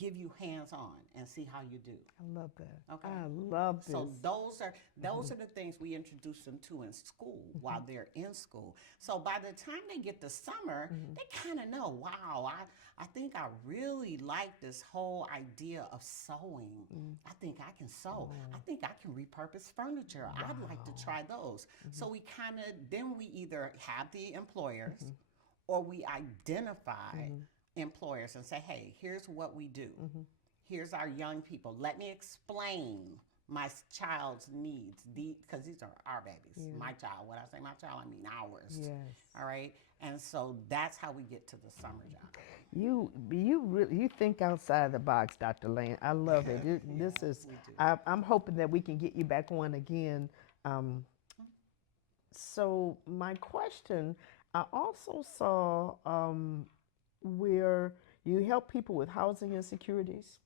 give you hands-on and see how you do. I love that. Okay. I love this. So those are the things we introduce them to in school while they're in school. So by the time they get to summer, they kind of know, wow, I think I really like this whole idea of sewing. I think I can sew. I think I can repurpose furniture. I'd like to try those. So we then we either have the employers or we identify employers and say, hey, here's what we do. Here's our young people. Let me explain my child's needs, because these are our babies. My child. When I say my child, I mean ours. Yes. All right. And so that's how we get to the summer job. You think outside the box, Dr. Lane. I love it. This is. I'm hoping that we can get you back on again. So my question, I also saw where you help people with housing insecurities.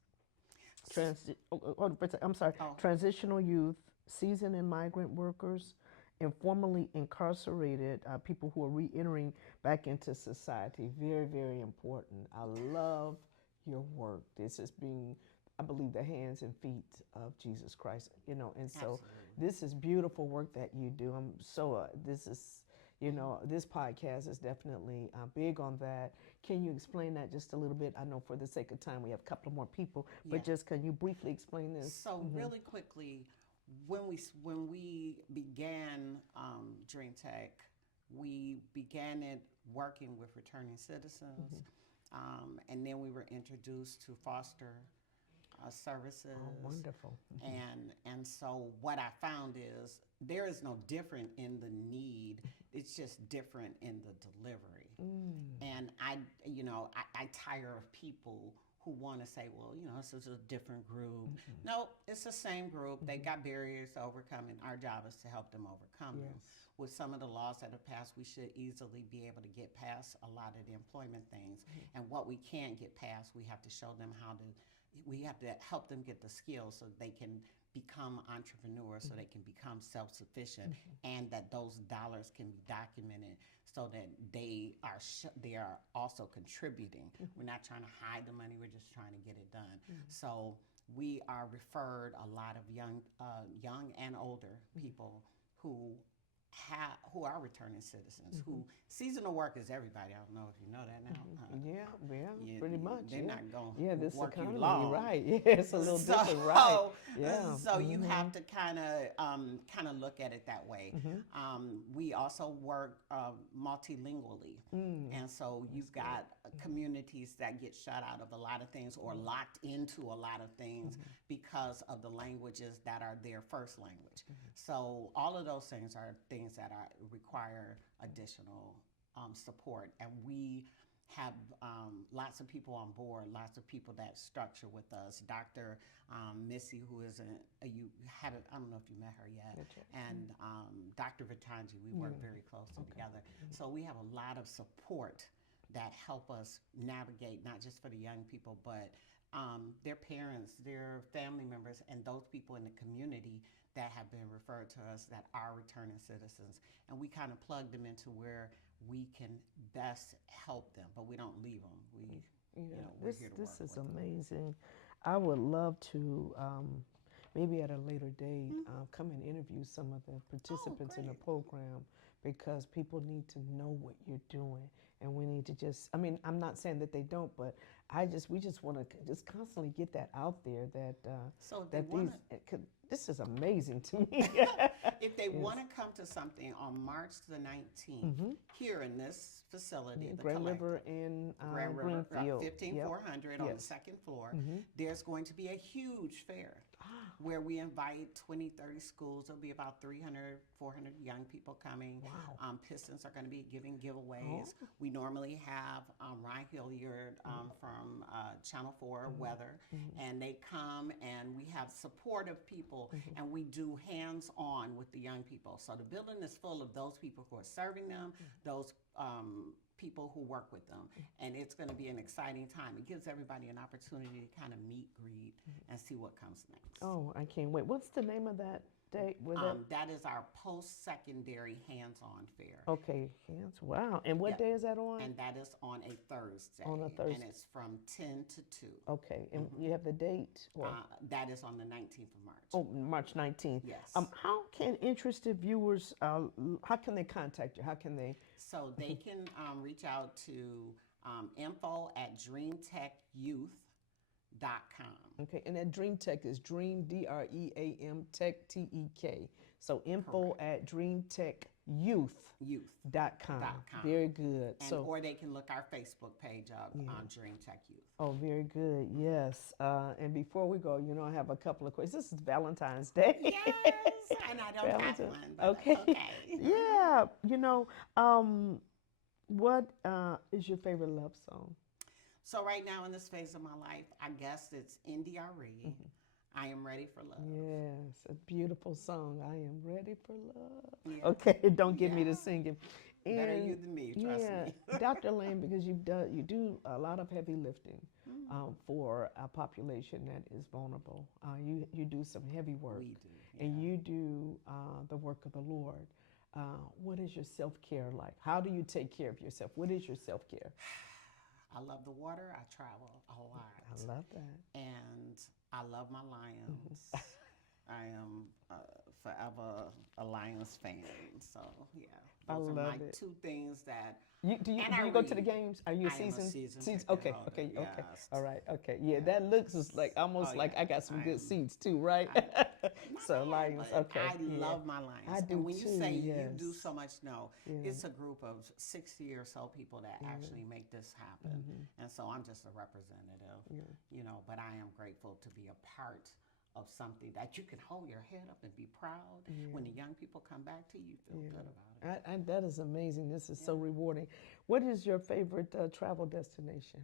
Transitional youth, seasoned and migrant workers, and formerly incarcerated people who are re-entering back into society. Very, very important. I love your work. This is being, I believe, the hands and feet of Jesus Christ, and so this is beautiful work that you do. You know, this podcast is definitely big on that. Can you explain that just a little bit? I know for the sake of time we have a couple of more people, but Yeah. just can you briefly explain this? So really quickly, when we began Dream Tech, we began it working with returning citizens, and then we were introduced to foster services. Oh, wonderful. And so what I found is there is no different in the need. It's just different in the delivery. And I tire of people who want to say, well, this is a different group. No, it's the same group. They got barriers to overcome, and our job is to help them overcome them. With some of the laws that have passed, we should easily be able to get past a lot of the employment things. And what we can't get past, we have to show them we have to help them get the skills so they can become entrepreneurs, so they can become self-sufficient, and that those dollars can be documented so that they are also contributing. We're not trying to hide the money, we're just trying to get it done. So we are referred a lot of young and older people who are returning citizens, who seasonal workers, everybody. I don't know if you know that now. Pretty much. They're not going to this work economy, you long. right? Yeah, it's a little different, right? Yeah. So you have to kind of look at it that way. We also work multilingually, and so you've got communities that get shut out of a lot of things or locked into a lot of things because of the languages that are their first language. So all of those things are things that require additional support, and we have lots of people on board, lots of people that structure with us. Dr. Missy, who is I don't know if you met her yet, and Dr. Vitanji, we work very closely together. So we have a lot of support that help us navigate, not just for the young people, but their parents, their family members, and those people in the community that have been referred to us that are returning citizens. And we kind of plug them into where we can best help them, but we don't leave them. We're here to work This is with them. amazing. I would love to maybe at a later date come and interview some of the participants in the program, because people need to know what you're doing, and we need to I'm not saying that they don't, but we just want to just constantly get that out there that So if they this is amazing to me. if they want to come to something on March the 19th here in this facility, the Grand Collective, River in Grand River, Greenfield, 15400 on the second floor, there's going to be a huge fair where we invite 20, 30 schools. There'll be about 300, 400 young people coming. Wow. Pistons are going to be giving giveaways. We normally have Ryan Hilliard from Channel 4 Weather, and they come, and we have supportive people, and we do hands-on with the young people. So the building is full of those people who are serving them, those people who work with them, and it's going to be an exciting time. It gives everybody an opportunity to kind of meet, greet, and see what comes next. Oh, I can't wait. What's the name of that day? That is our post-secondary hands-on fair. Okay, wow. And what day is that on? And that is on a Thursday. On a Thursday. And it's from 10 to 2. Okay, and you have the date? That is on the 19th of March. Oh, March 19th. Yes. How can interested viewers, how can they contact you? How can they? So they can reach out to info@dreamtechyouth.com. Okay, and that Dream Tech is Dream, DREAM, Tech, TEK. So info@dreamtechyouth.com. Very good. Or they can look our Facebook page up on Dream Tech Youth. Oh, very good. Yes. And before we go, I have a couple of questions. This is Valentine's Day. Yes, and I don't have one, but okay. That's okay. Yeah. What is your favorite love song? So right now in this phase of my life, I guess it's NDRE. I Am Ready for Love. Yes, a beautiful song. I am ready for love. Yeah. Okay, don't get me to singing. Better you than me, trust me. Dr. Lane, because you do a lot of heavy lifting for a population that is vulnerable. You do some heavy work. We do. Yeah. And you do the work of the Lord. What is your self-care like? How do you take care of yourself? What is your self-care? I love the water. I travel a lot. I love that. And I love my lions. I am forever a Lions fan. So yeah, I those are my love it. two things that. You, do you And do I you go to the read. games? Are you a I am a season? season Season? ticket Okay, holder. okay, okay. Yes. All right, okay. Yeah, that looks just like almost Oh like I yeah. got some I good am. seats too, right? I, Not So bad, Lions, but okay. I Yeah. love my Lions. I do and when you too, say yes. you do so much, no, Yeah. it's a group of 60 or so people that actually make this happen. And so I'm just a representative, you know, but I am grateful to be a part of something that you can hold your head up and be proud. When the young people come back to you, you feel good about it. That is amazing. This is so rewarding. What is your favorite travel destination?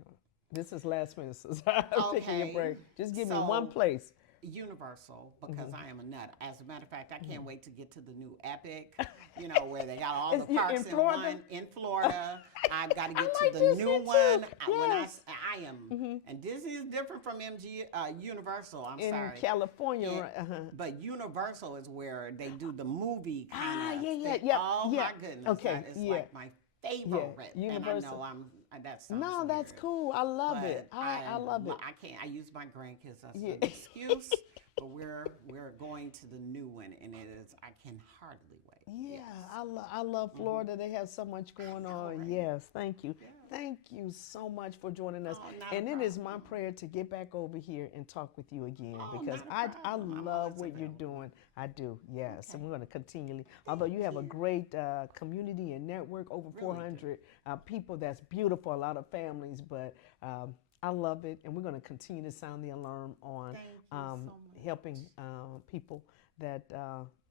This is last minute, so I'm taking your Okay, break. Just give me so one place. Universal, because I am a nut. As a matter of fact, I can't wait to get to the new Epic, you know, where they got all the Is you parks in Florida? one in Florida. I've got to get like to the Disney new too. one. When Yes. I am, and Disney is different from Universal. I'm In sorry. California, Yeah, right? but Universal is where they do the movie kind of yeah, thing. yeah, Oh yeah. my goodness, Okay, that is yeah. like my favorite. And I Universal. know that sounds No, weird. that's cool. I love it. But I love it. I can't. I use my grandkids as Yeah. an excuse. But we're going to the new one, and it is. I can hardly wait. Yeah, I love Florida. They have so much going on. right? Yes, thank you. Thank you so much for joining us. Oh, not a And it is my problem. prayer to get back over here and talk with you again Oh, because not a I problem. I'm love always what you're available. doing. I do, yes. And Okay. we're going to continually, although you have a great community and network, over Really 400 people, that's beautiful, a lot of families, but I love it. And we're going to continue to sound the alarm on Thank you so much. helping people that,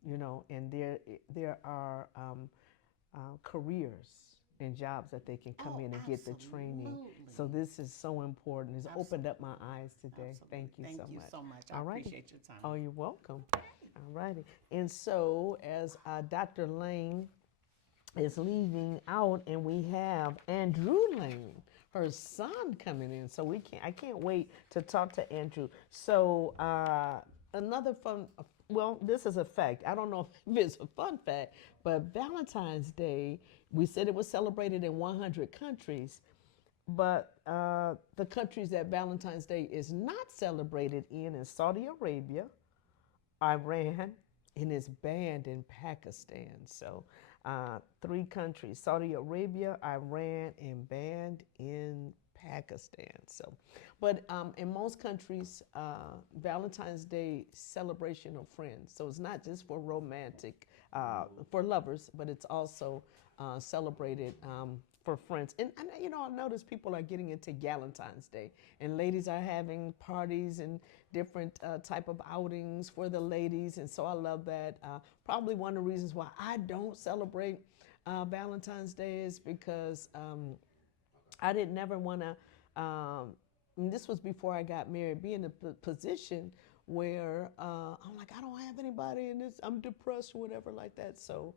you know, and there are careers and jobs that they can come Oh, in and get the training. So absolutely. this is so important. It's opened up my eyes today. Absolutely. Thank you so much. so much. I All righty. appreciate your time. Oh, you're welcome. All righty. And so as Dr. Lane is leaving out, and we have Andrew Lane, her son, coming in. So I can't wait to talk to Andrew. So another fun, well, this is a fact. I don't know if it's a fun fact, but Valentine's Day, we said it was celebrated in 100 countries, but the countries that Valentine's Day is not celebrated in is Saudi Arabia, Iran, and it's banned in Pakistan. So 3 countries: Saudi Arabia, Iran, and banned in Pakistan. So, but in most countries, Valentine's Day celebration of friends. So it's not just for romantic, for lovers, but it's also celebrated for friends. And you know, I notice people are getting into Galentine's Day, and ladies are having parties and different type of outings for the ladies. And so I love that. Probably one of the reasons why I don't celebrate Valentine's Day is because I didn't never want to. And this was before I got married. Be in a position where I'm like, I don't have anybody, and I'm depressed or whatever like that. So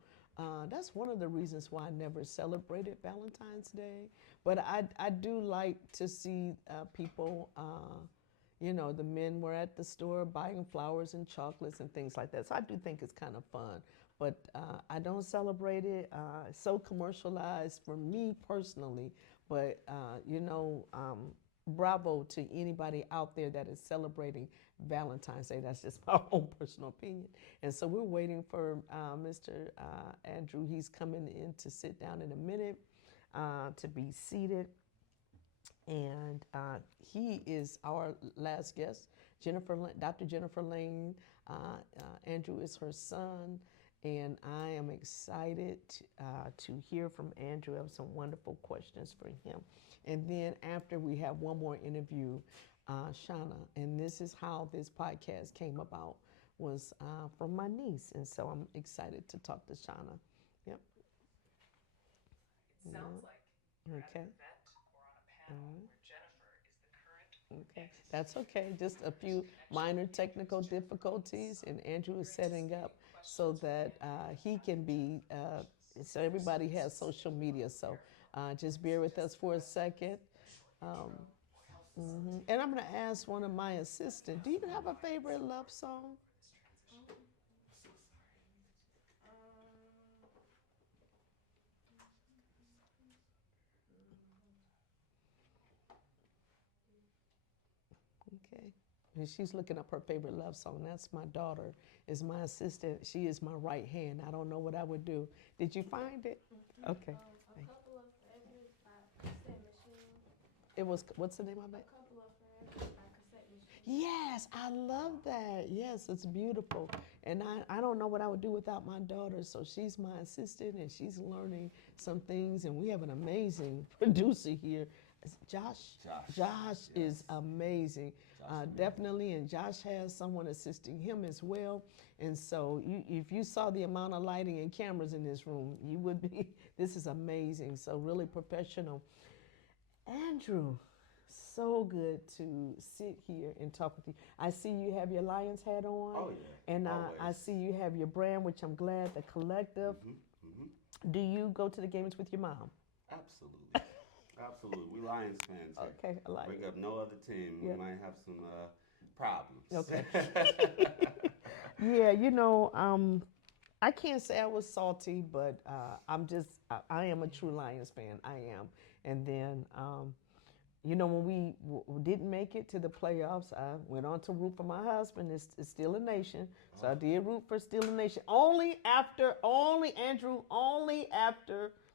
that's one of the reasons why I never celebrated Valentine's Day. But I do like to see people. You know, the men were at the store buying flowers and chocolates and things like that. So I do think it's kind of fun. But I don't celebrate it. It's so commercialized for me personally. But, you know, bravo to anybody out there that is celebrating Valentine's Day. That's just my own personal opinion. And so we're waiting for Mr. Andrew. He's coming in to sit down in a minute, to be seated. And he is our last guest, Dr. Jennifer Lane. Andrew is her son, and I am excited to hear from Andrew. I have some wonderful questions for him. And then after, we have one more interview, Shauna, and this is how this podcast came about, was from my niece. And so I'm excited to talk to Shauna. Yep. It sounds like you're at Okay. an event or on a panel where Jennifer is the current Okay, that's okay. Just a few minor technical difficulties, and Andrew is setting up so that he can be, so everybody has social media. So just bear with us for a second. And I'm going to ask one of my assistants, do you have a favorite love song? Okay. And she's looking up her favorite love song. That's my daughter, is my assistant. She is my right hand. I don't know what I would do. Did you find it? Okay. A couple of favorites by Cassette Machine. It was, what's the name of it? A couple of favorites by Cassette Machine. Yes, I love that. Yes, it's beautiful. And I don't know what I would do without my daughter. So she's my assistant and she's learning some things. And we have an amazing producer here. Josh. Josh is amazing. Definitely. And Josh has someone assisting him as well. And so if you saw the amount of lighting and cameras in this room, you would be, this is amazing. So really professional. Andrew, so good to sit here and talk with you. I see you have your Lions hat on. Oh, yeah. And Always. I see you have your brand, which I'm glad, the Collective. Do you go to the games with your mom? Absolutely. Absolutely. We Lions fans here. Okay, I like Bring it. up no other team. Yep. We might have some problems. Okay. Yeah, you know, I can't say I was salty, but I am a true Lions fan. I am. And then, you know, when we didn't make it to the playoffs, I went on to root for my husband. It's Still a Nation. So I did root for Still a Nation. Only after,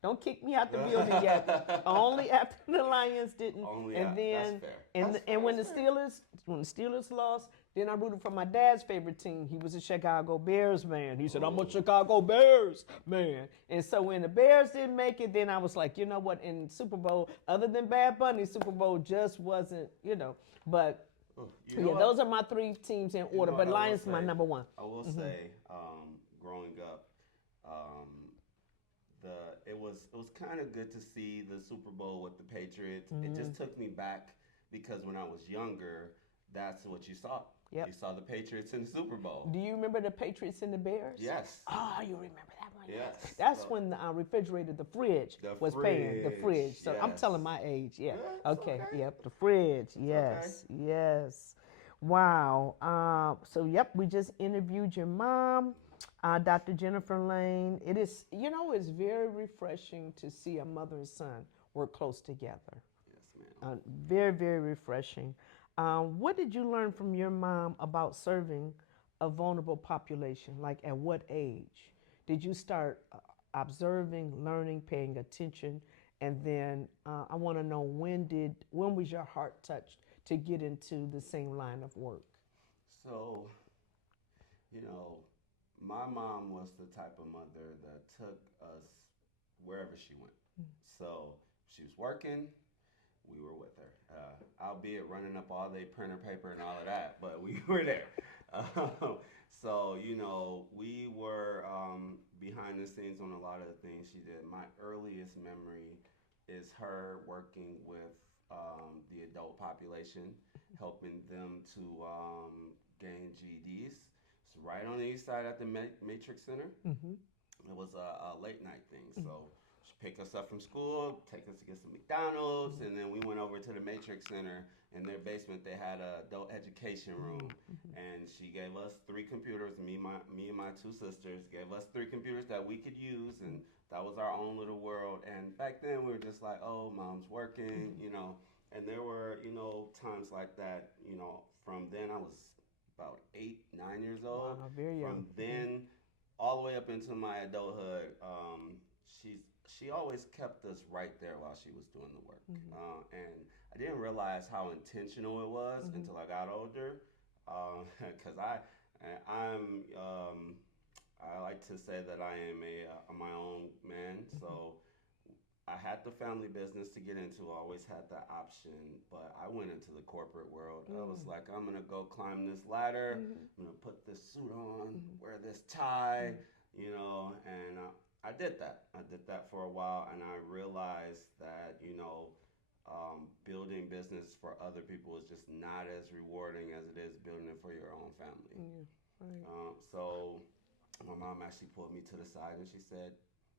don't kick me out the building yet. Only after the Lions didn't. And then, when the Steelers lost, then I rooted for my dad's favorite team. He was a Chicago Bears man. He said, I'm a Chicago Bears man. And so when the Bears didn't make it, then I was like, you know what, in Super Bowl, other than Bad Bunny, Super Bowl just wasn't, you know. But those are my three teams in order. But Lions is my number one. I will say, growing up, it was kind of good to see the Super Bowl with the Patriots. It just took me back because when I was younger, that's what you saw. Yep. You saw the Patriots in the Super Bowl. Do you remember the Patriots and the Bears? Yes. Oh, you remember that one? Yes. That's when the refrigerator, the fridge was paying. The fridge. So I'm yes. telling my age. Yeah. Yeah, Okay. okay. Yep. The fridge. Yes. okay. Yes. Wow. So yep, we just interviewed your mom, Dr. Jennifer Lane. It is, you know, it's very refreshing to see a mother and son work close together. Yes, ma'am. Very, very refreshing. What did you learn from your mom about serving a vulnerable population? Like at what age? Did you start observing, learning, paying attention? And then I want to know when was your heart touched to get into the same line of work? So, you know, my mom was the type of mother that took us wherever she went. So she was working, we were with her. Albeit running up all day printer paper and all of that, but we were there. So, you know, we were behind the scenes on a lot of the things she did. My earliest memory is her working with the adult population, helping them to gain GEDs. It's right on the east side at the Matrix Center. It was a late night thing. So she picked us up from school, take us to get some McDonald's, and then we went over to the Matrix Center. In their basement, they had an adult education room, and she gave us 3 computers. Me and my 2 sisters gave us 3 computers that we could use, and that was our own little world. And back then, we were just like, oh, mom's working, you know. And there were, you know, times like that. You know, from then I was about 8, 9 years old. Wow, very young. From then all the way up into my adulthood, she always kept us right there while she was doing the work. And I didn't realize how intentional it was until I got older, because I like to say that I am my own man. So I had the family business to get into. I always had that option, but I went into the corporate world. I was like, I'm gonna go climb this ladder. I'm gonna put this suit on, wear this tie, you know, and I did that. I did that for a while, and I realized that, you know, building business for other people is just not as rewarding as it is building it for your own family. So my mom actually pulled me to the side and she said,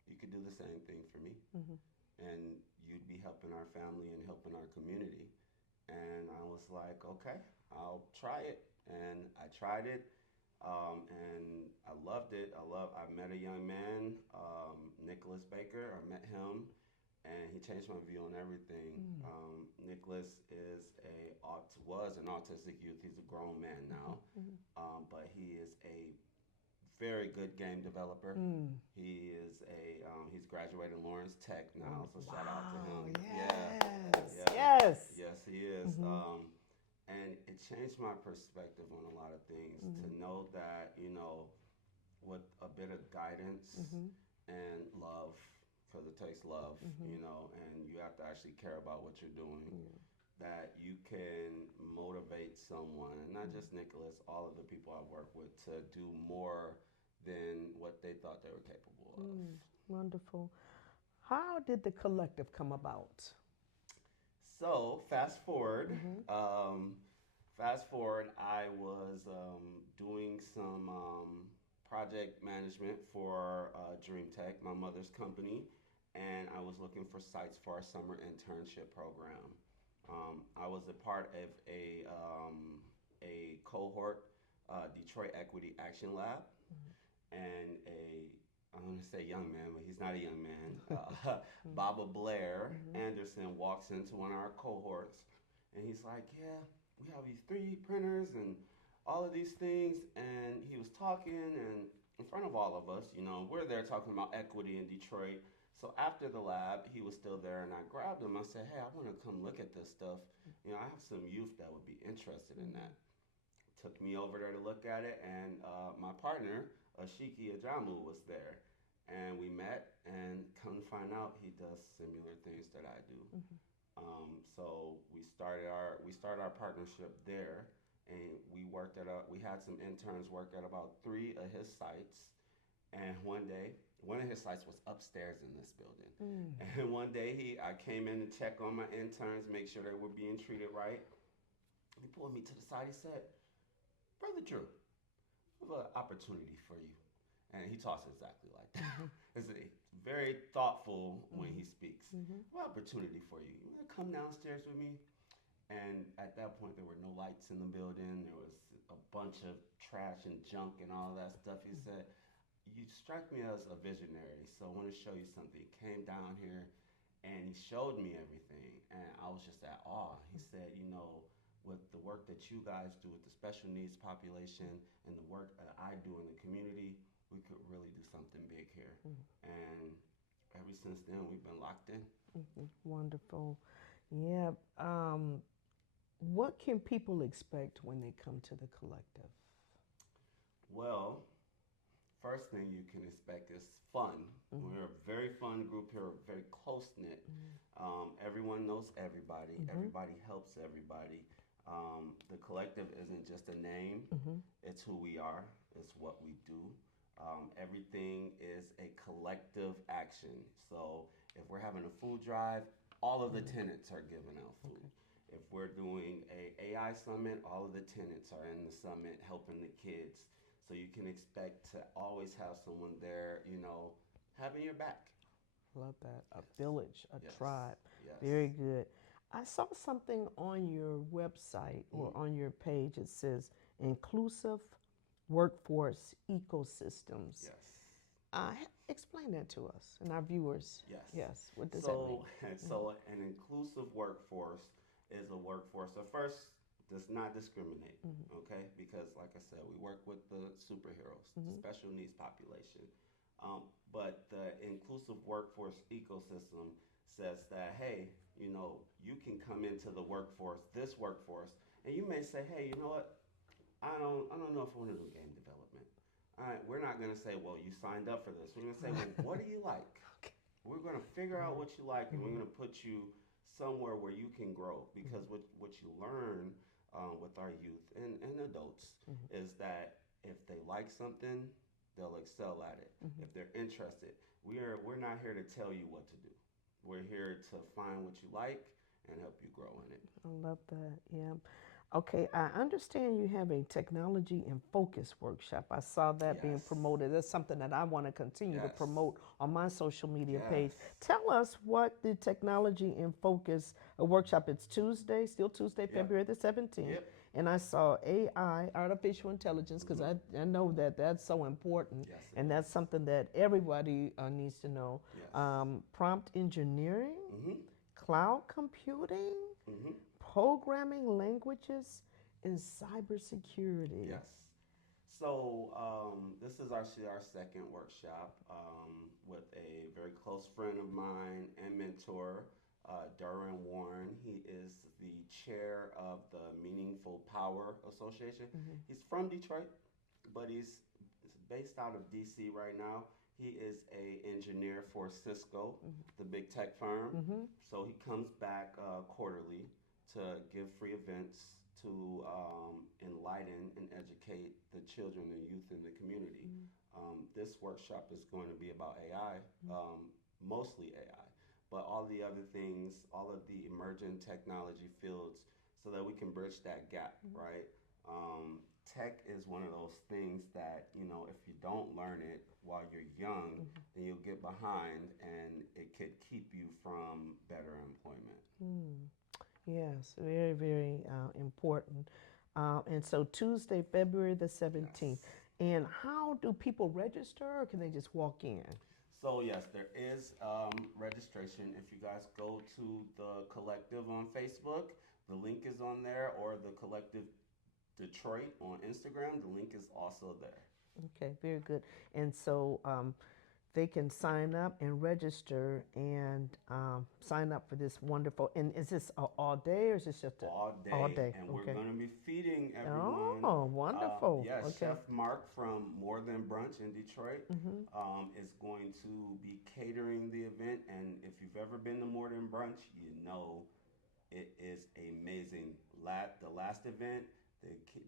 you could do the same thing for me, and you'd be helping our family and helping our community. And I was like, okay, I'll try it. And I tried it. And I loved it. I met a young man, Nicholas Baker. I met him, and he changed my view on everything. Nicholas was an autistic youth. He's a grown man now, but he is a very good game developer. He's graduated Lawrence Tech now, so shout out to him. Yes, he is. And it changed my perspective on a lot of things to know that, with a bit of guidance and love, because it takes love, and you have to actually care about what you're doing, that you can motivate someone, and not just Nicholas, all of the people I work with, to do more than what they thought they were capable of. Wonderful. How did the collective come about? So fast forward, I was doing some project management for Dream Tech, my mother's company, and I was looking for sites for our summer internship program. I was a part of a cohort, Detroit Equity Action Lab, and I want to say young man, but he's not a young man. Baba Blair Anderson walks into one of our cohorts, and he's like, "Yeah, we have these 3D printers and all of these things." And he was talking, and in front of all of us, we're there talking about equity in Detroit. So after the lab, he was still there, and I grabbed him. I said, "Hey, I want to come look at this stuff. I have some youth that would be interested in that." Took me over there to look at it, and my partner, Ashiki Ajamu, was there. And we met, and come to find out, he does similar things that I do. So we started our partnership there, and we worked at we had some interns work at about 3 of his sites. And one day, one of his sites was upstairs in this building. And one day I came in to check on my interns, make sure they were being treated right. He pulled me to the side. He said, "Brother Drew, I have an opportunity for you." And he talks exactly like that. It's very thoughtful when he speaks. "What opportunity for you? You want to come downstairs with me?" And at that point, there were no lights in the building. There was a bunch of trash and junk and all that stuff. He said, "You strike me as a visionary, so I want to show you something." He came down here, and he showed me everything, and I was just at awe. He said, with the work that you guys do with the special needs population and the work that I do in the community, we could really do something big here. And ever since then, we've been locked in. Wonderful. Yeah. What can people expect when they come to the collective? Well, first thing you can expect is fun. We're a very fun group here, very close-knit. Everyone knows everybody. Everybody helps everybody. The collective isn't just a name. It's who we are. It's what we do. Everything is a collective action. So if we're having a food drive, all of the tenants are giving out food. If we're doing a AI summit, all of the tenants are in the summit helping the kids. So you can expect to always have someone there, having your back. Love that. A village, a tribe. Very good. I saw something on your website or on your page. It says inclusive workforce ecosystems. Explain that to us and our viewers. Yes. What does that mean? So an inclusive workforce is a workforce that first does not discriminate, okay? Because like I said, we work with the superheroes, the special needs population. But the inclusive workforce ecosystem says that, hey, you can come into the workforce, this workforce, and you may say, "Hey, you know what? I don't know if I want to do game development." All right, we're not going to say, "Well, you signed up for this." We're going to say, "Well, what do you like?" We're going to figure out what you like, and we're going to put you somewhere where you can grow. Because what you learn with our youth and adults is that if they like something, they'll excel at it. If they're interested, we're not here to tell you what to do. We're here to find what you like and help you grow in it. I love that. Yeah. Okay, I understand you have a technology and focus workshop. I saw that being promoted. That's something that I want to continue to promote on my social media page. Tell us what the technology and focus a workshop. It's Tuesday, still Tuesday, February the 17th. Yep. And I saw AI, artificial intelligence, because I know that that's so important. Yes, it and is. that's something that everybody needs to know. Yes. Prompt engineering, Mm-hmm. cloud computing, Mm-hmm. programming languages, and cybersecurity. Yes. So this is actually our second workshop with a very close friend of mine and mentor, Duran Warren. He is the chair of the Meaningful Power Association. He's from Detroit, but he's based out of DC right now. He is a engineer for Cisco, the big tech firm. So he comes back quarterly to give free events to enlighten and educate the children and youth in the community. This workshop is going to be about AI, mostly AI, but all the other things, all of the emerging technology fields, so that we can bridge that gap, right? Tech is one of those things that, you know, if you don't learn it while you're young, then you'll get behind and it could keep you from better employment. Yes, very, very important. And so Tuesday, February the 17th. Yes. And how do people register, or can they just walk in? So yes, there is registration. If you guys go to the Collective on Facebook, the link is on there, or the Collective Detroit on Instagram, the link is also there. Okay, very good. And so they can sign up and register and sign up for this wonderful. And is this all day, or is this just All day. All day. And okay. we're going to be feeding everyone. Oh, wonderful. Yes, okay. Chef Mark from More Than Brunch in Detroit is going to be catering the event. And if you've ever been to More Than Brunch, you know it is amazing. The last event,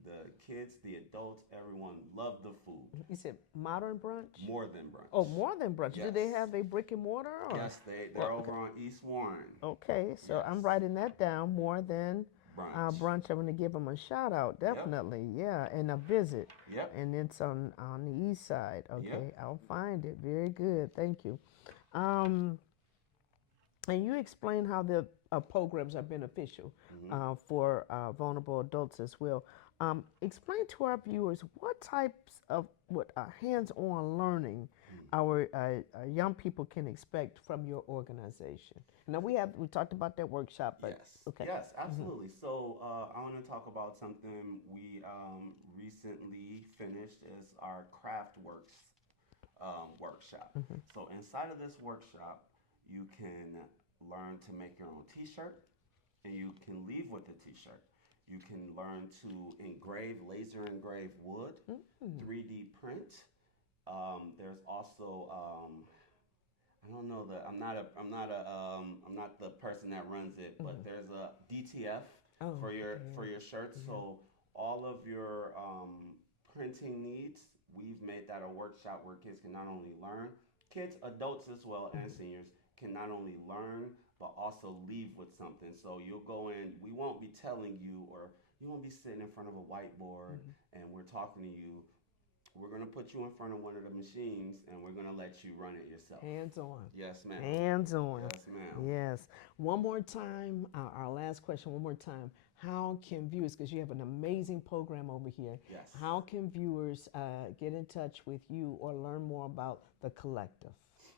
the kids, the adults, everyone loved the food. You said modern brunch? More Than Brunch. Oh, more than brunch. Do Yes. they have a brick and mortar? Or? Yes, they're over on East Warren. Okay, so I'm Yes. writing that down. More than Brunch. brunch. I'm going to give them a shout out, definitely. Yeah, and a visit. Yep. And it's on the east side. Okay, Yep. I'll find it. Very good. Thank you. And you explain how the programs are beneficial for vulnerable adults as well. Explain to our viewers what types of hands-on learning our young people can expect from your organization. Now we talked about that workshop, but Yes. okay. Yes, absolutely. So I want to talk about something we recently finished is our Craft Works workshop. So inside of this workshop, you can learn to make your own T-shirt, and you can leave with a T-shirt. You can learn to laser engrave wood, 3D print. There's also I don't know that I'm not the person that runs it, but there's a DTF for your shirts. So all of your printing needs, we've made that a workshop where kids can not only learn, kids, adults as well, and seniors can not only learn but also leave with something. So you'll go in, we won't be telling you, or you won't be sitting in front of a whiteboard and we're talking to you. We're going to put you in front of one of the machines and we're going to let you run it yourself. Hands on. Yes, ma'am. Hands on. Yes, ma'am. Yes. One more time, our last question, one more time. How can viewers, because you have an amazing program over here, Yes. how can viewers get in touch with you or learn more about the Collective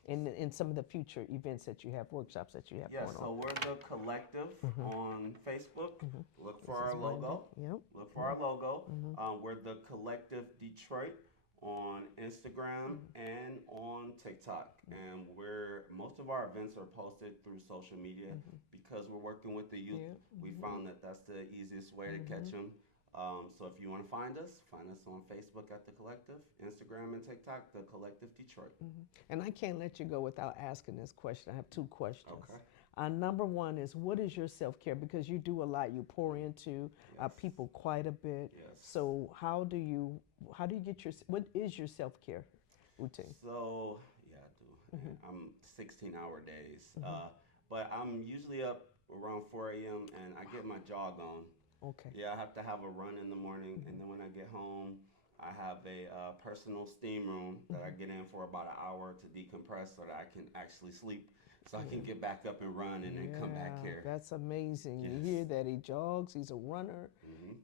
in some of the future events that you have, workshops that you have Yes, going so on? we're the Collective on Facebook. Look for our is logo. Wendy. Yep. Look for our logo. We're the Collective Detroit on Instagram and on TikTok. And most of our events are posted through social media because we're working with the youth. Yeah. We found that that's the easiest way to catch them. So if you want to find us on Facebook at The Collective, Instagram and TikTok, The Collective Detroit. And I can't let you go without asking this question. I have two questions. Okay. Number one is, what is your self-care? Because you do a lot. You pour into Yes. people quite a bit. Yes. So how do you get what is your self-care routine? So, yeah, I do. I'm 16-hour days. But I'm usually up around 4 a.m. and I get my jog on. Okay. Yeah, I have to have a run in the morning, and then when I get home, I have a personal steam room that I get in for about an hour to decompress so that I can actually sleep. so I can get back up and run and then come back here. That's amazing. You Yes. hear that he jogs, he's a runner,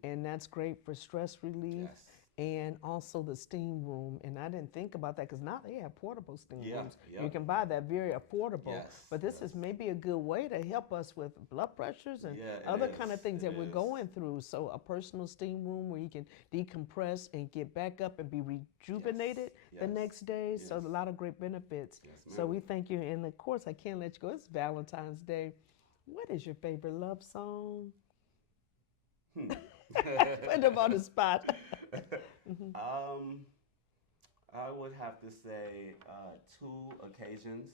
and that's great for stress relief. Yes. And also the steam room, and I didn't think about that because now they have portable steam Yeah, rooms. yep. You can buy that very affordable. Yes, But this yes. is maybe a good way to help us with blood pressures and Yeah, it other kind of is, things it that we're is. going through. So a personal steam room where you can decompress and get back up and be rejuvenated the yes, next day. So a yes. lot of great benefits. Yes, So ma'am. we thank you, and of course I can't let you go. It's Valentine's Day. What is your favorite love song? Put them on the spot. I would have to say Two Occasions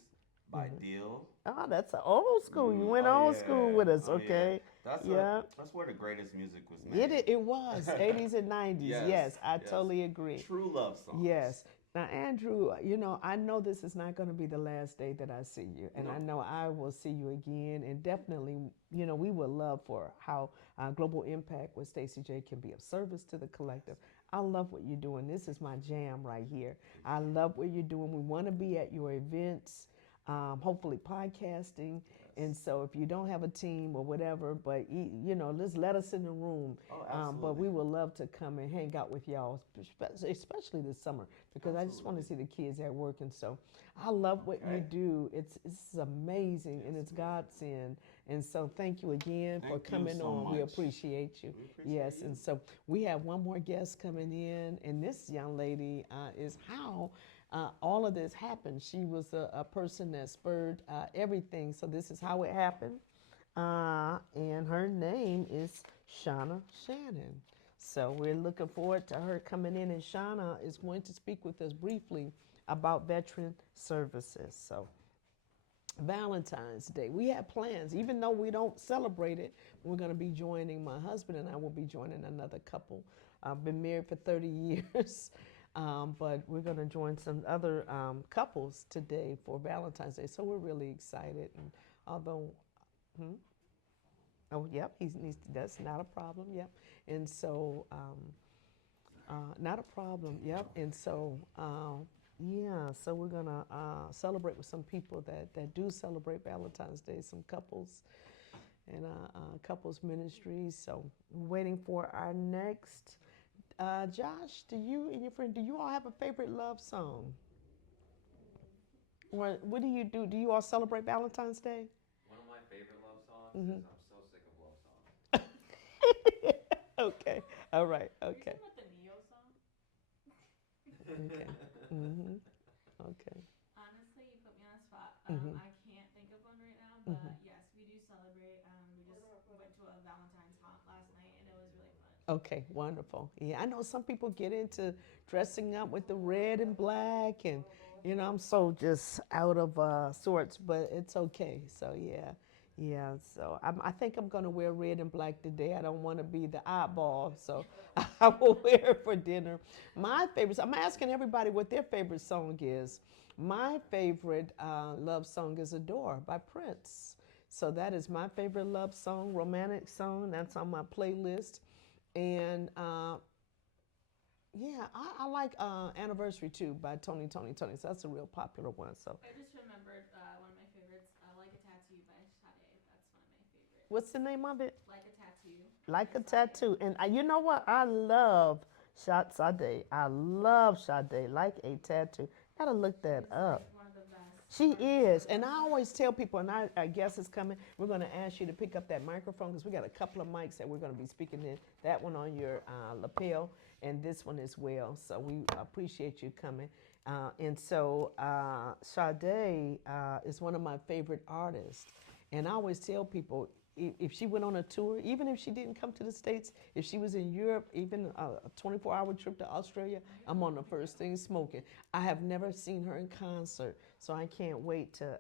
by Deal. Oh, that's an old school. You went Oh, old school with us, oh, okay? That's Yeah. that's where the greatest music was made. It was 80s and 90s. Yes, I yes. totally agree. True love songs. Yes. Now, Andrew, I know this is not going to be the last day that I see you, and No. I know I will see you again. And definitely, we would love for how Global Impact with Stacey J can be of service to the collective. I love what you're doing. This is my jam right here. I love what you're doing. We want to be at your events, hopefully podcasting. And so if you don't have a team or whatever, but just let us in the room. Oh, But absolutely. we would love to come and hang out with y'all, especially this summer, because I just want to see the kids at work. And so I love what you do. It's amazing, and it's Godsend. And so thank you again for Thank you coming so on. We much. appreciate you. We appreciate Yes, you. and so we have one more guest coming in, and this young lady is how all of this happened. She was a person that spurred everything. So this is how it happened. And her name is Shauna Shannon. So we're looking forward to her coming in, and Shauna is going to speak with us briefly about veteran services. So Valentine's Day. We have plans, even though we don't celebrate it. We're going to be joining, my husband and I will be joining another couple. I've been married for 30 years, but we're going to join some other couples today for Valentine's Day. So we're really excited. And although, oh, yep, that's not a problem, yep. And so, not a problem, yep. And so, yeah, so we're gonna celebrate with some people that do celebrate Valentine's Day, some couples and couples ministries. So we're waiting for our next. Josh, do you and your friend, do you all have a favorite love song? Or what do you do? Do you all celebrate Valentine's Day? One of my favorite love songs is I'm so sick of love songs. Okay, all right, okay, With the Neo song? okay, okay. Honestly, you put me on the spot. Mhm. I can't think of one right now, but yes, we do celebrate. We just went to a Valentine's haunt last night, and it was really fun. Okay, wonderful. Yeah, I know some people get into dressing up with the red and black, and I'm so just out of sorts, but it's okay. So yeah, yeah. So I think I'm gonna wear red and black today. I don't want to be the oddball, so I will wear it for dinner. My favorite. I'm asking everybody what their favorite song is. My favorite love song is "Adore" by Prince. So that is my favorite love song, romantic song. That's on my playlist. And yeah, I like Anniversary too by Tony. So that's a real popular one. So I just remembered one of my favorites, Like a Tattoo by Sade. That's one of my favorites. what's the name of it? Like a Tattoo. Like a Tattoo. And you know what? I love Sade. I love Sade. Like a Tattoo. Gotta look that up. One of the best. She is. And I always tell people, and I guess it's coming, we're going to ask you to pick up that microphone because we got a couple of mics that we're going to be speaking in. That one on your lapel and this one as well. So we appreciate you coming. And so Sade is one of my favorite artists. And I always tell people, if she went on a tour, even if she didn't come to the States, if she was in Europe, even a 24-hour trip to Australia, I'm on the first thing smoking. I have never seen her in concert, so I can't wait to,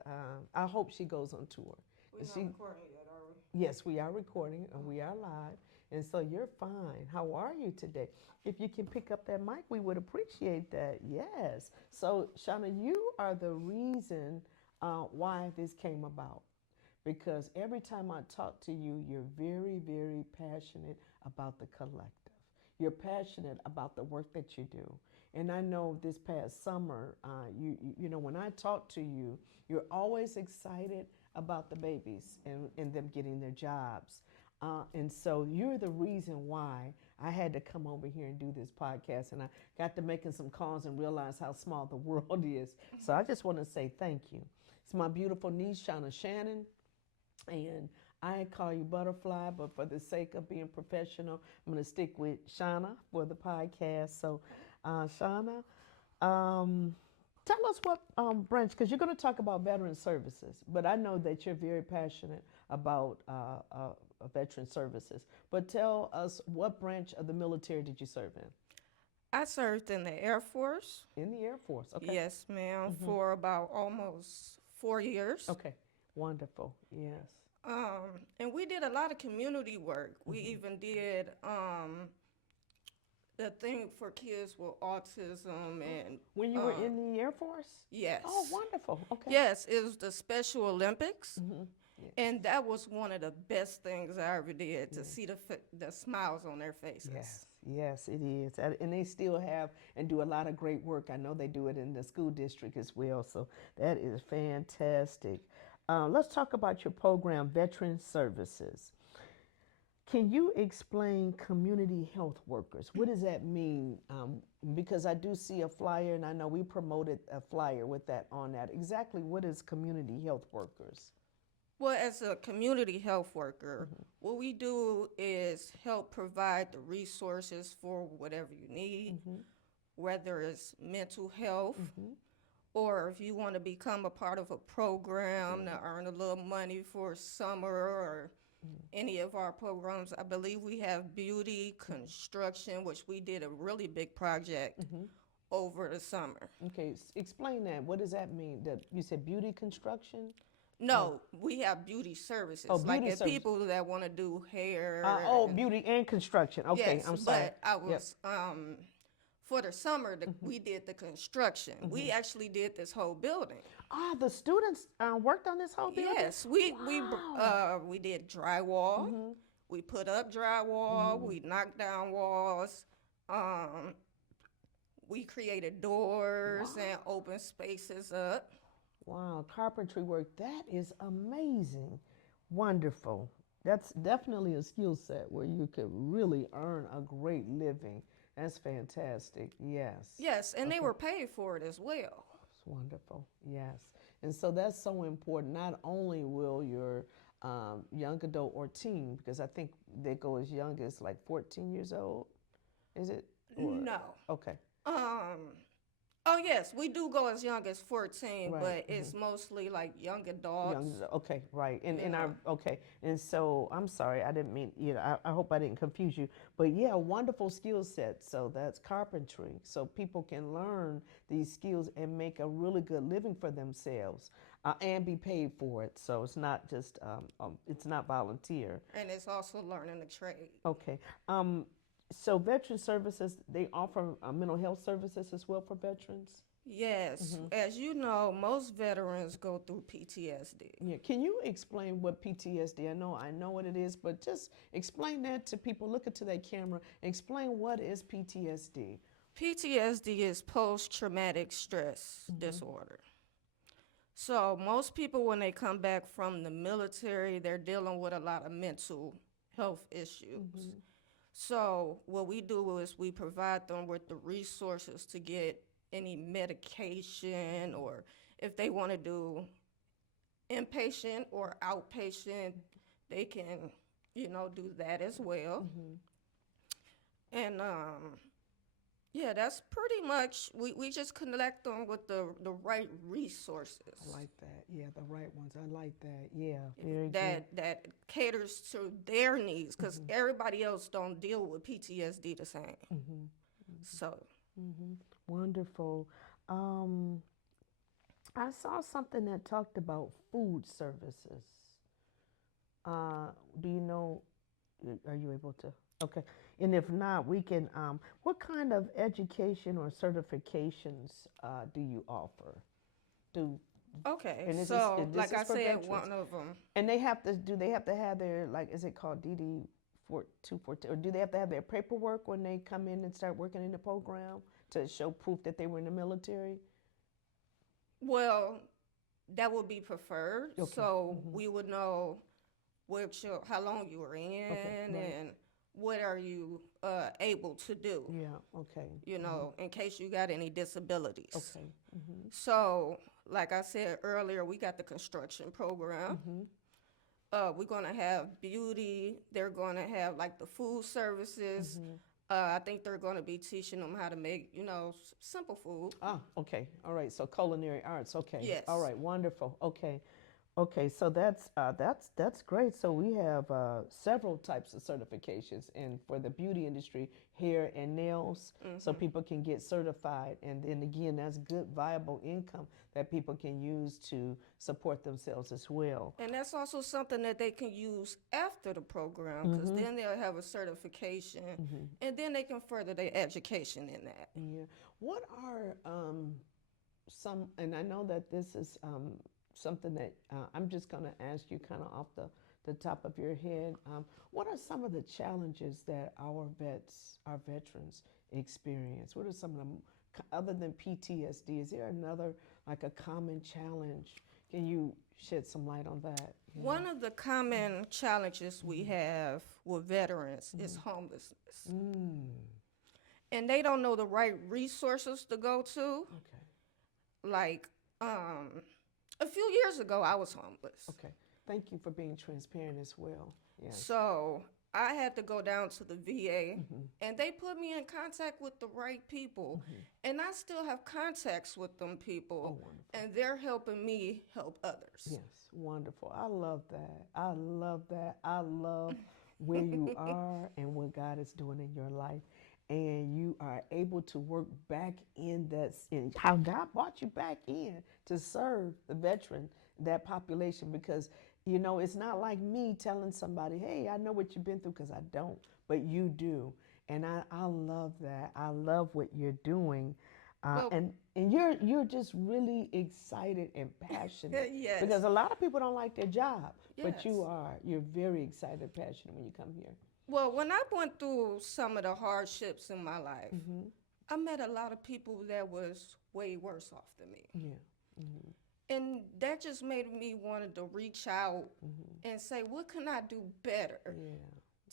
I hope she goes on tour. We're not recording yet, are we? Yes, we are recording and we are live. And so you're fine. How are you today? If you can pick up that mic, we would appreciate that. Yes. So, Shauna, you are the reason why this came about. Because every time I talk to you, you're very, very passionate about the collective. You're passionate about the work that you do. And I know this past summer, you know, when I talk to you, you're always excited about the babies and them getting their jobs. And so you're the reason why I had to come over here and do this podcast. And I got to making some calls and realize how small the world is. So I just want to say thank you. It's my beautiful niece, Shauna Shannon. And I call you Butterfly, but for the sake of being professional, I'm going to stick with Shauna for the podcast. So, Shauna, tell us what branch, because you're going to talk about veteran services, but I know that you're very passionate about veteran services. But tell us, what branch of the military did you serve in? I served in the Air Force. In the Air Force, okay. Yes, ma'am, for about almost 4 years. Okay, wonderful, yes. And we did a lot of community work. We even did the thing for kids with autism and When you were in the Air Force? yes. Oh, wonderful, okay. Yes, it was the Special Olympics. Yes. And that was one of the best things I ever did, to see the smiles on their faces. Yes, yes, it is. And they still have and do a lot of great work. I know they do it in the school district as well. So that is fantastic. Let's talk about your program, Veteran Services. Can you explain community health workers? What does that mean? Because I do see a flyer, and I know we promoted a flyer with that on that. Exactly what is community health workers? Well, as a community health worker, what we do is help provide the resources for whatever you need, whether it's mental health, or if you want to become a part of a program to earn a little money for summer or any of our programs. I believe we have beauty, construction, which we did a really big project over the summer. Okay, explain that. What does that mean? That you said beauty construction? No, we have beauty services. Oh, like beauty if services. people that want to do hair. and- Beauty and construction. Okay, yes, I'm sorry. but I was for the summer we did the construction. We actually did this whole building. The students worked on this whole building? Yes, we did drywall. We put up drywall. We knocked down walls. We created doors and open spaces up. Wow, carpentry work. That is amazing. Wonderful. That's definitely a skill set where you could really earn a great living. That's fantastic. Yes. Yes, and they were paid for it as well. It's wonderful. Yes. And so that's so important. Not only will your young adult or teen, because I think they go as young as like 14 years old. Is it? No. Okay. Oh yes, we do go as young as 14, Right, but it's mostly like young adults. Okay, right. And Yeah. and so I'm sorry, I didn't mean, I hope I didn't confuse you. But yeah, wonderful skill set. So that's carpentry. So people can learn these skills and make a really good living for themselves and be paid for it. So it's not just it's not volunteer. And it's also learning the trade. Okay. So veteran services, they offer mental health services as well for veterans? Yes, as you know, most veterans go through PTSD. Yeah. Can you explain what PTSD? I know what it is, but just explain that to people. Look into that camera. Explain what is PTSD. PTSD is post-traumatic stress disorder. So most people, when they come back from the military, they're dealing with a lot of mental health issues. So what we do is we provide them with the resources to get any medication, or if they want to do inpatient or outpatient, they can, do that as well. And yeah, that's pretty much, we just connect them with the right resources. I like that. Yeah, the right ones. I like that. Yeah, very good. that caters to their needs, because everybody else don't deal with PTSD the same. So Wonderful. I saw something that talked about food services. Do you know? Are you able to? Okay. And if not, we can. What kind of education or certifications do you offer? okay, And so this like is I for said, veterans. one of them. And they have to. Do they have to have their, like? Is it called DD 214, or do they have to have their paperwork when they come in and start working in the program to show proof that they were in the military? Well, that would be preferred. Okay. So we would know how long you were in right. and what are you able to do, Yeah, okay. you know, in case you got any disabilities. Okay. So, like I said earlier, we got the construction program. We're going to have beauty. They're going to have like the food services. I think they're going to be teaching them how to make, you know, simple food. Ah, okay. All right. So culinary arts. Okay. Yes. All right. Wonderful. Okay. Okay. So that's great. So we have several types of certifications, and for the beauty industry, hair and nails, so people can get certified, and then again, that's good viable income that people can use to support themselves as well. And that's also something that they can use after the program, because then they'll have a certification, and then they can further their education in that. Yeah. What are some, and I know that this is something that I'm just going to ask you kind of off the top of your head. What are some of the challenges that our veterans experience? What are some of them, other than PTSD? Is there another, like a common challenge? Can you shed some light on that? Yeah. One of the common challenges we have with veterans is homelessness. And they don't know the right resources to go to. Okay. Like, a few years ago, I was homeless. Okay. Thank you for being transparent as well. Yes. So I had to go down to the VA, and they put me in contact with the right people. And I still have contacts with them people, and they're helping me help others. Yes, wonderful. I love that. I love that. I love where you are and what God is doing in your life. And you are able to work back in how God brought you back in to serve the veteran, that population, because, you know, it's not like me telling somebody, hey, I know what you've been through, because I don't, but you do. And I love that. I love what you're doing. And you're just really excited and passionate. Yes. Because a lot of people don't like their job, but Yes. you're very excited and passionate when you come here. Well, when I went through some of the hardships in my life, I met a lot of people that was way worse off than me. Yeah. And that just made me want to reach out and say, what can I do better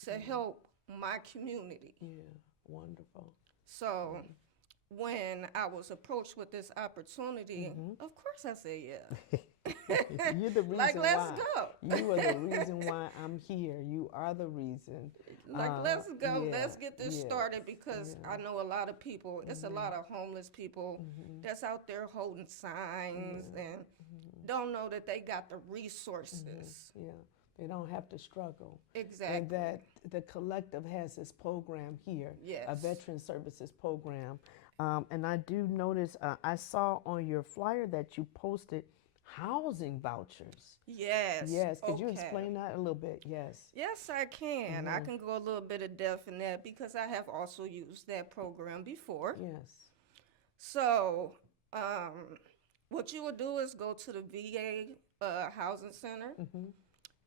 to help my community? Yeah, wonderful. So when I was approached with this opportunity, of course I said yeah. You're the reason like, let's why. go. You are the reason why I'm here. You are the reason. Like, let's go. Yeah, Let's get this started, because yeah. I know a lot of people, it's a lot of homeless people that's out there holding signs and don't know that they got the resources. Yeah, they don't have to struggle. Exactly. And that the collective has this program here, a Yes. veteran services program. And I do notice, I saw on your flyer that you posted housing vouchers. Yes. Yes, could you Okay. explain that a little bit? Yes. Yes, I can. I can go a little bit of depth in that because I have also used that program before. Yes. So, what you would do is go to the VA housing center,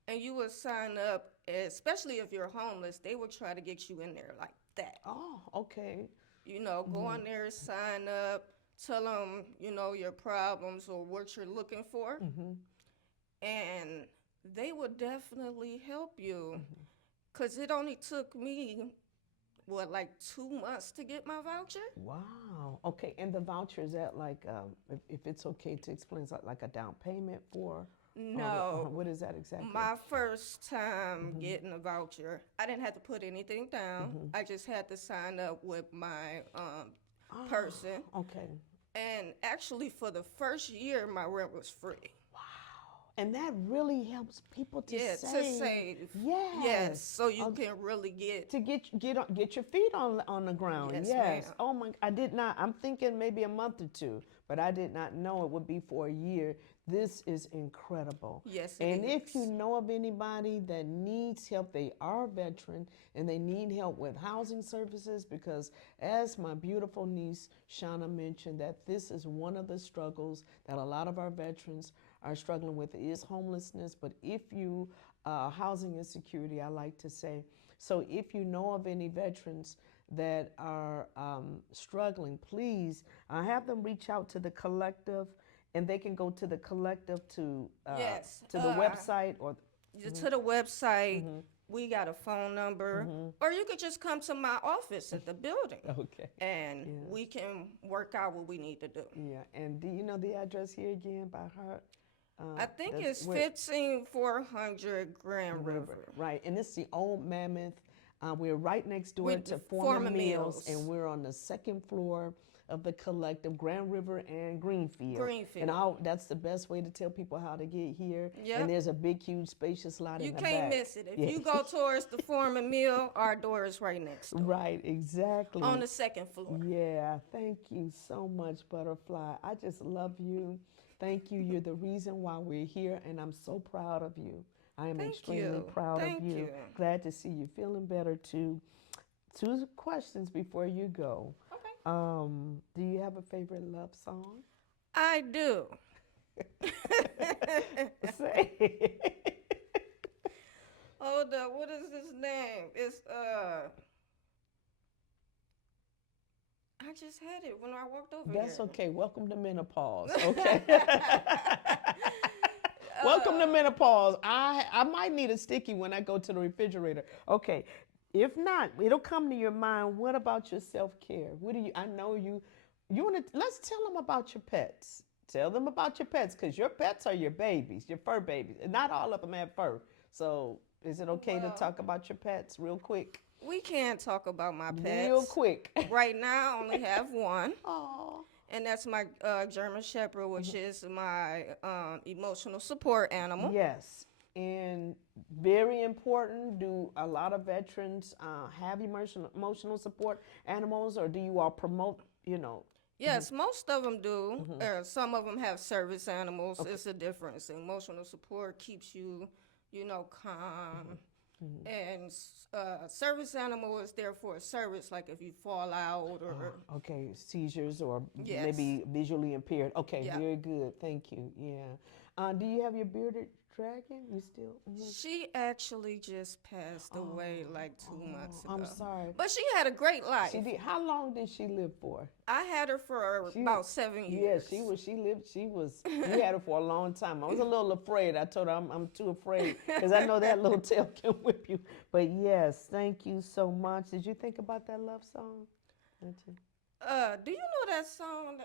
and you would sign up. Especially if you're homeless, they would try to get you in there like that. Oh, okay. You know, go in there, sign up, tell them, you know, your problems or what you're looking for, and they would definitely help you. Because it only took me, like 2 months to get my voucher? Wow. Okay, and the voucher, is that like, if it's okay to explain, is that like a down payment for? No. What is that exactly? My first time getting a voucher, I didn't have to put anything down. I just had to sign up with my person. Okay. And actually, for the first year, my rent was free. And that really helps people to Yeah, save. to save. Yes. Yes, so you can really get. To get your feet on the ground. Yes, Yes. ma'am. Oh my! I did not. I'm thinking maybe a month or two, but I did not know it would be for a year. This is incredible. Yes, it And if is. you know of anybody that needs help, they are a veteran and they need help with housing services, because as my beautiful niece Shauna mentioned, that this is one of the struggles that a lot of our veterans are struggling with, is homelessness. But if you housing insecurity, I like to say. So if you know of any veterans that are struggling, please have them reach out to the collective, and they can go to the collective to Yes, to the website or to the website. We got a phone number, or you could just come to my office at the building, okay. and we can work out what we need to do. Yeah, and do you know the address here again by heart? I think that's it's where- 15400 Grand River. Right, and it's the old Mammoth. We're right next door With to the Foreman Foreman Mills, Mills. and we're on the second floor of the collective, Grand River and Greenfield. Greenfield. And that's the best way to tell people how to get here. Yep. And there's a big, huge, spacious lot You in the can't back. miss it. If Yeah. you go towards the Foreman Mill, our door is right next door. Right, exactly. On the second floor. Yeah, thank you so much, Butterfly. I just love you. Thank you. You're the reason why we're here, and I'm so proud of you. I am Thank extremely you. proud Thank of you. you. Glad to see you feeling better too. 2 questions before you go. Okay. Do you have a favorite love song? I do. Say it. Hold up, what is his name? It's I just had it when I walked over That's here. okay. Welcome to menopause. Okay. Welcome to menopause. I might need a sticky when I go to the refrigerator. Okay. If not, it'll come to your mind. What about your self-care? What do you? I know you want to. Let's tell them about your pets. Tell them about your pets, because your pets are your babies, your fur babies. And not all of them have fur. So is it okay to talk about your pets real quick? We can't talk about my pets. Real quick. Right now, I only have one. Aw. And that's my German Shepherd, which is my emotional support animal. Yes. And very important, do a lot of veterans have emotional support animals, or do you all promote, Yes, most of them do. Some of them have service animals. It's a difference. Emotional support keeps you, calm. And service animal is there for a service, like if you fall out or... okay, seizures or Yes. maybe visually impaired. Okay, Yeah. very good. Thank you. Yeah. Do you have your bearded dragon? You still? She actually just passed away like 2 months ago. I'm sorry. But she had a great life. She did. How long did she live for? I had her for about 7 Yeah, years. you had her for a long time. I was a little afraid. I told her I'm too afraid, because I know that little tail can whip you. But yes, thank you so much. Did you think about that love song? Did you? Do you know that song?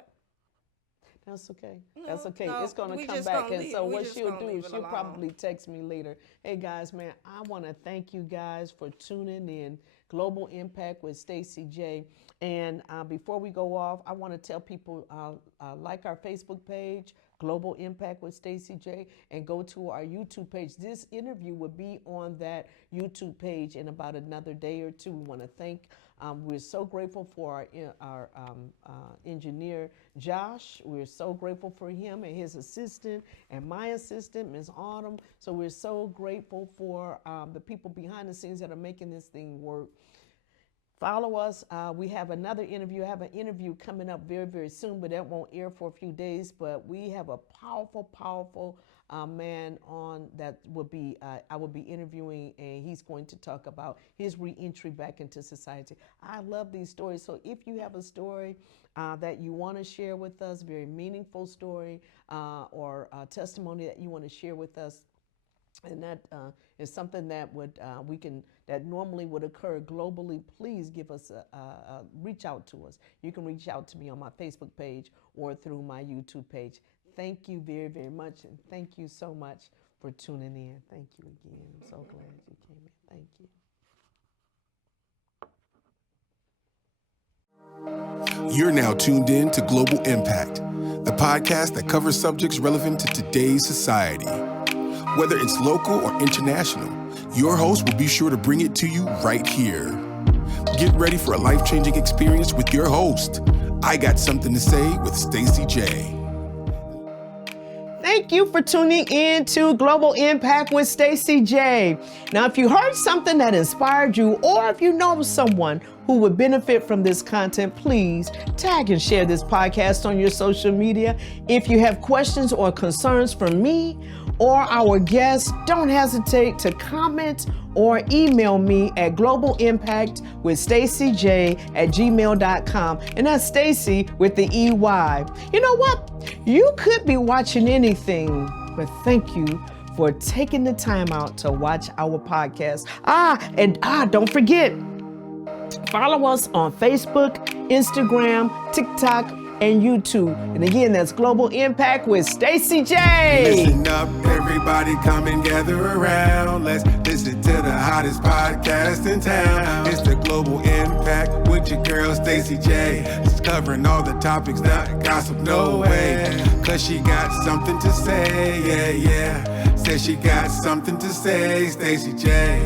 That's okay. No, That's okay. no, It's going we to come just back. gonna And leave- so we what just she'll gonna do leave is it she'll alone. probably text me later. Hey, guys, man, I want to thank you guys for tuning in. Global Impact with Stacey J. And before we go off, I want to tell people like our Facebook page, Global Impact with Stacey J, and go to our YouTube page. This interview will be on that YouTube page in about another day or two. We want to thank. We're so grateful for our engineer, Josh. We're so grateful for him and his assistant and my assistant, Ms. Autumn. So we're so grateful for the people behind the scenes that are making this thing work. Follow us. We have another interview. I have an interview coming up very, very soon, but that won't air for a few days. But we have a powerful man on that will be I will be interviewing, and he's going to talk about his reentry back into society. I love these stories. So if you have a story that you want to share with us, very meaningful story or testimony that you want to share with us, and that is something that would that normally would occur globally, please give us reach out to us. You can reach out to me on my Facebook page or through my YouTube page. Thank you very, very much, and thank you so much for tuning in. Thank you again. I'm so glad you came in. Thank you. You're now tuned in to Global Impact, the podcast that covers subjects relevant to today's society. Whether it's local or international, your host will be sure to bring it to you right here. Get ready for a life-changing experience with your host. I Got Something to Say with Stacey J. Thank you for tuning in to Global Impact with Stacey J. Now, if you heard something that inspired you, or if you know someone who would benefit from this content, please tag and share this podcast on your social media. If you have questions or concerns for me or our guests, don't hesitate to comment or email me at globalimpactwithstacyj@gmail.com. And that's Stacy with the EY. You know what? You could be watching anything, but thank you for taking the time out to watch our podcast. Don't forget, follow us on Facebook, Instagram, TikTok, and YouTube. And again, that's Global Impact with Stacy J. Listen up, everybody, come and gather around. Let's listen to the hottest podcast in town. It's the Global Impact with your girl Stacy J. It's covering all the topics, not gossip, no way. Cause she got something to say, yeah. Says she got something to say, Stacy J.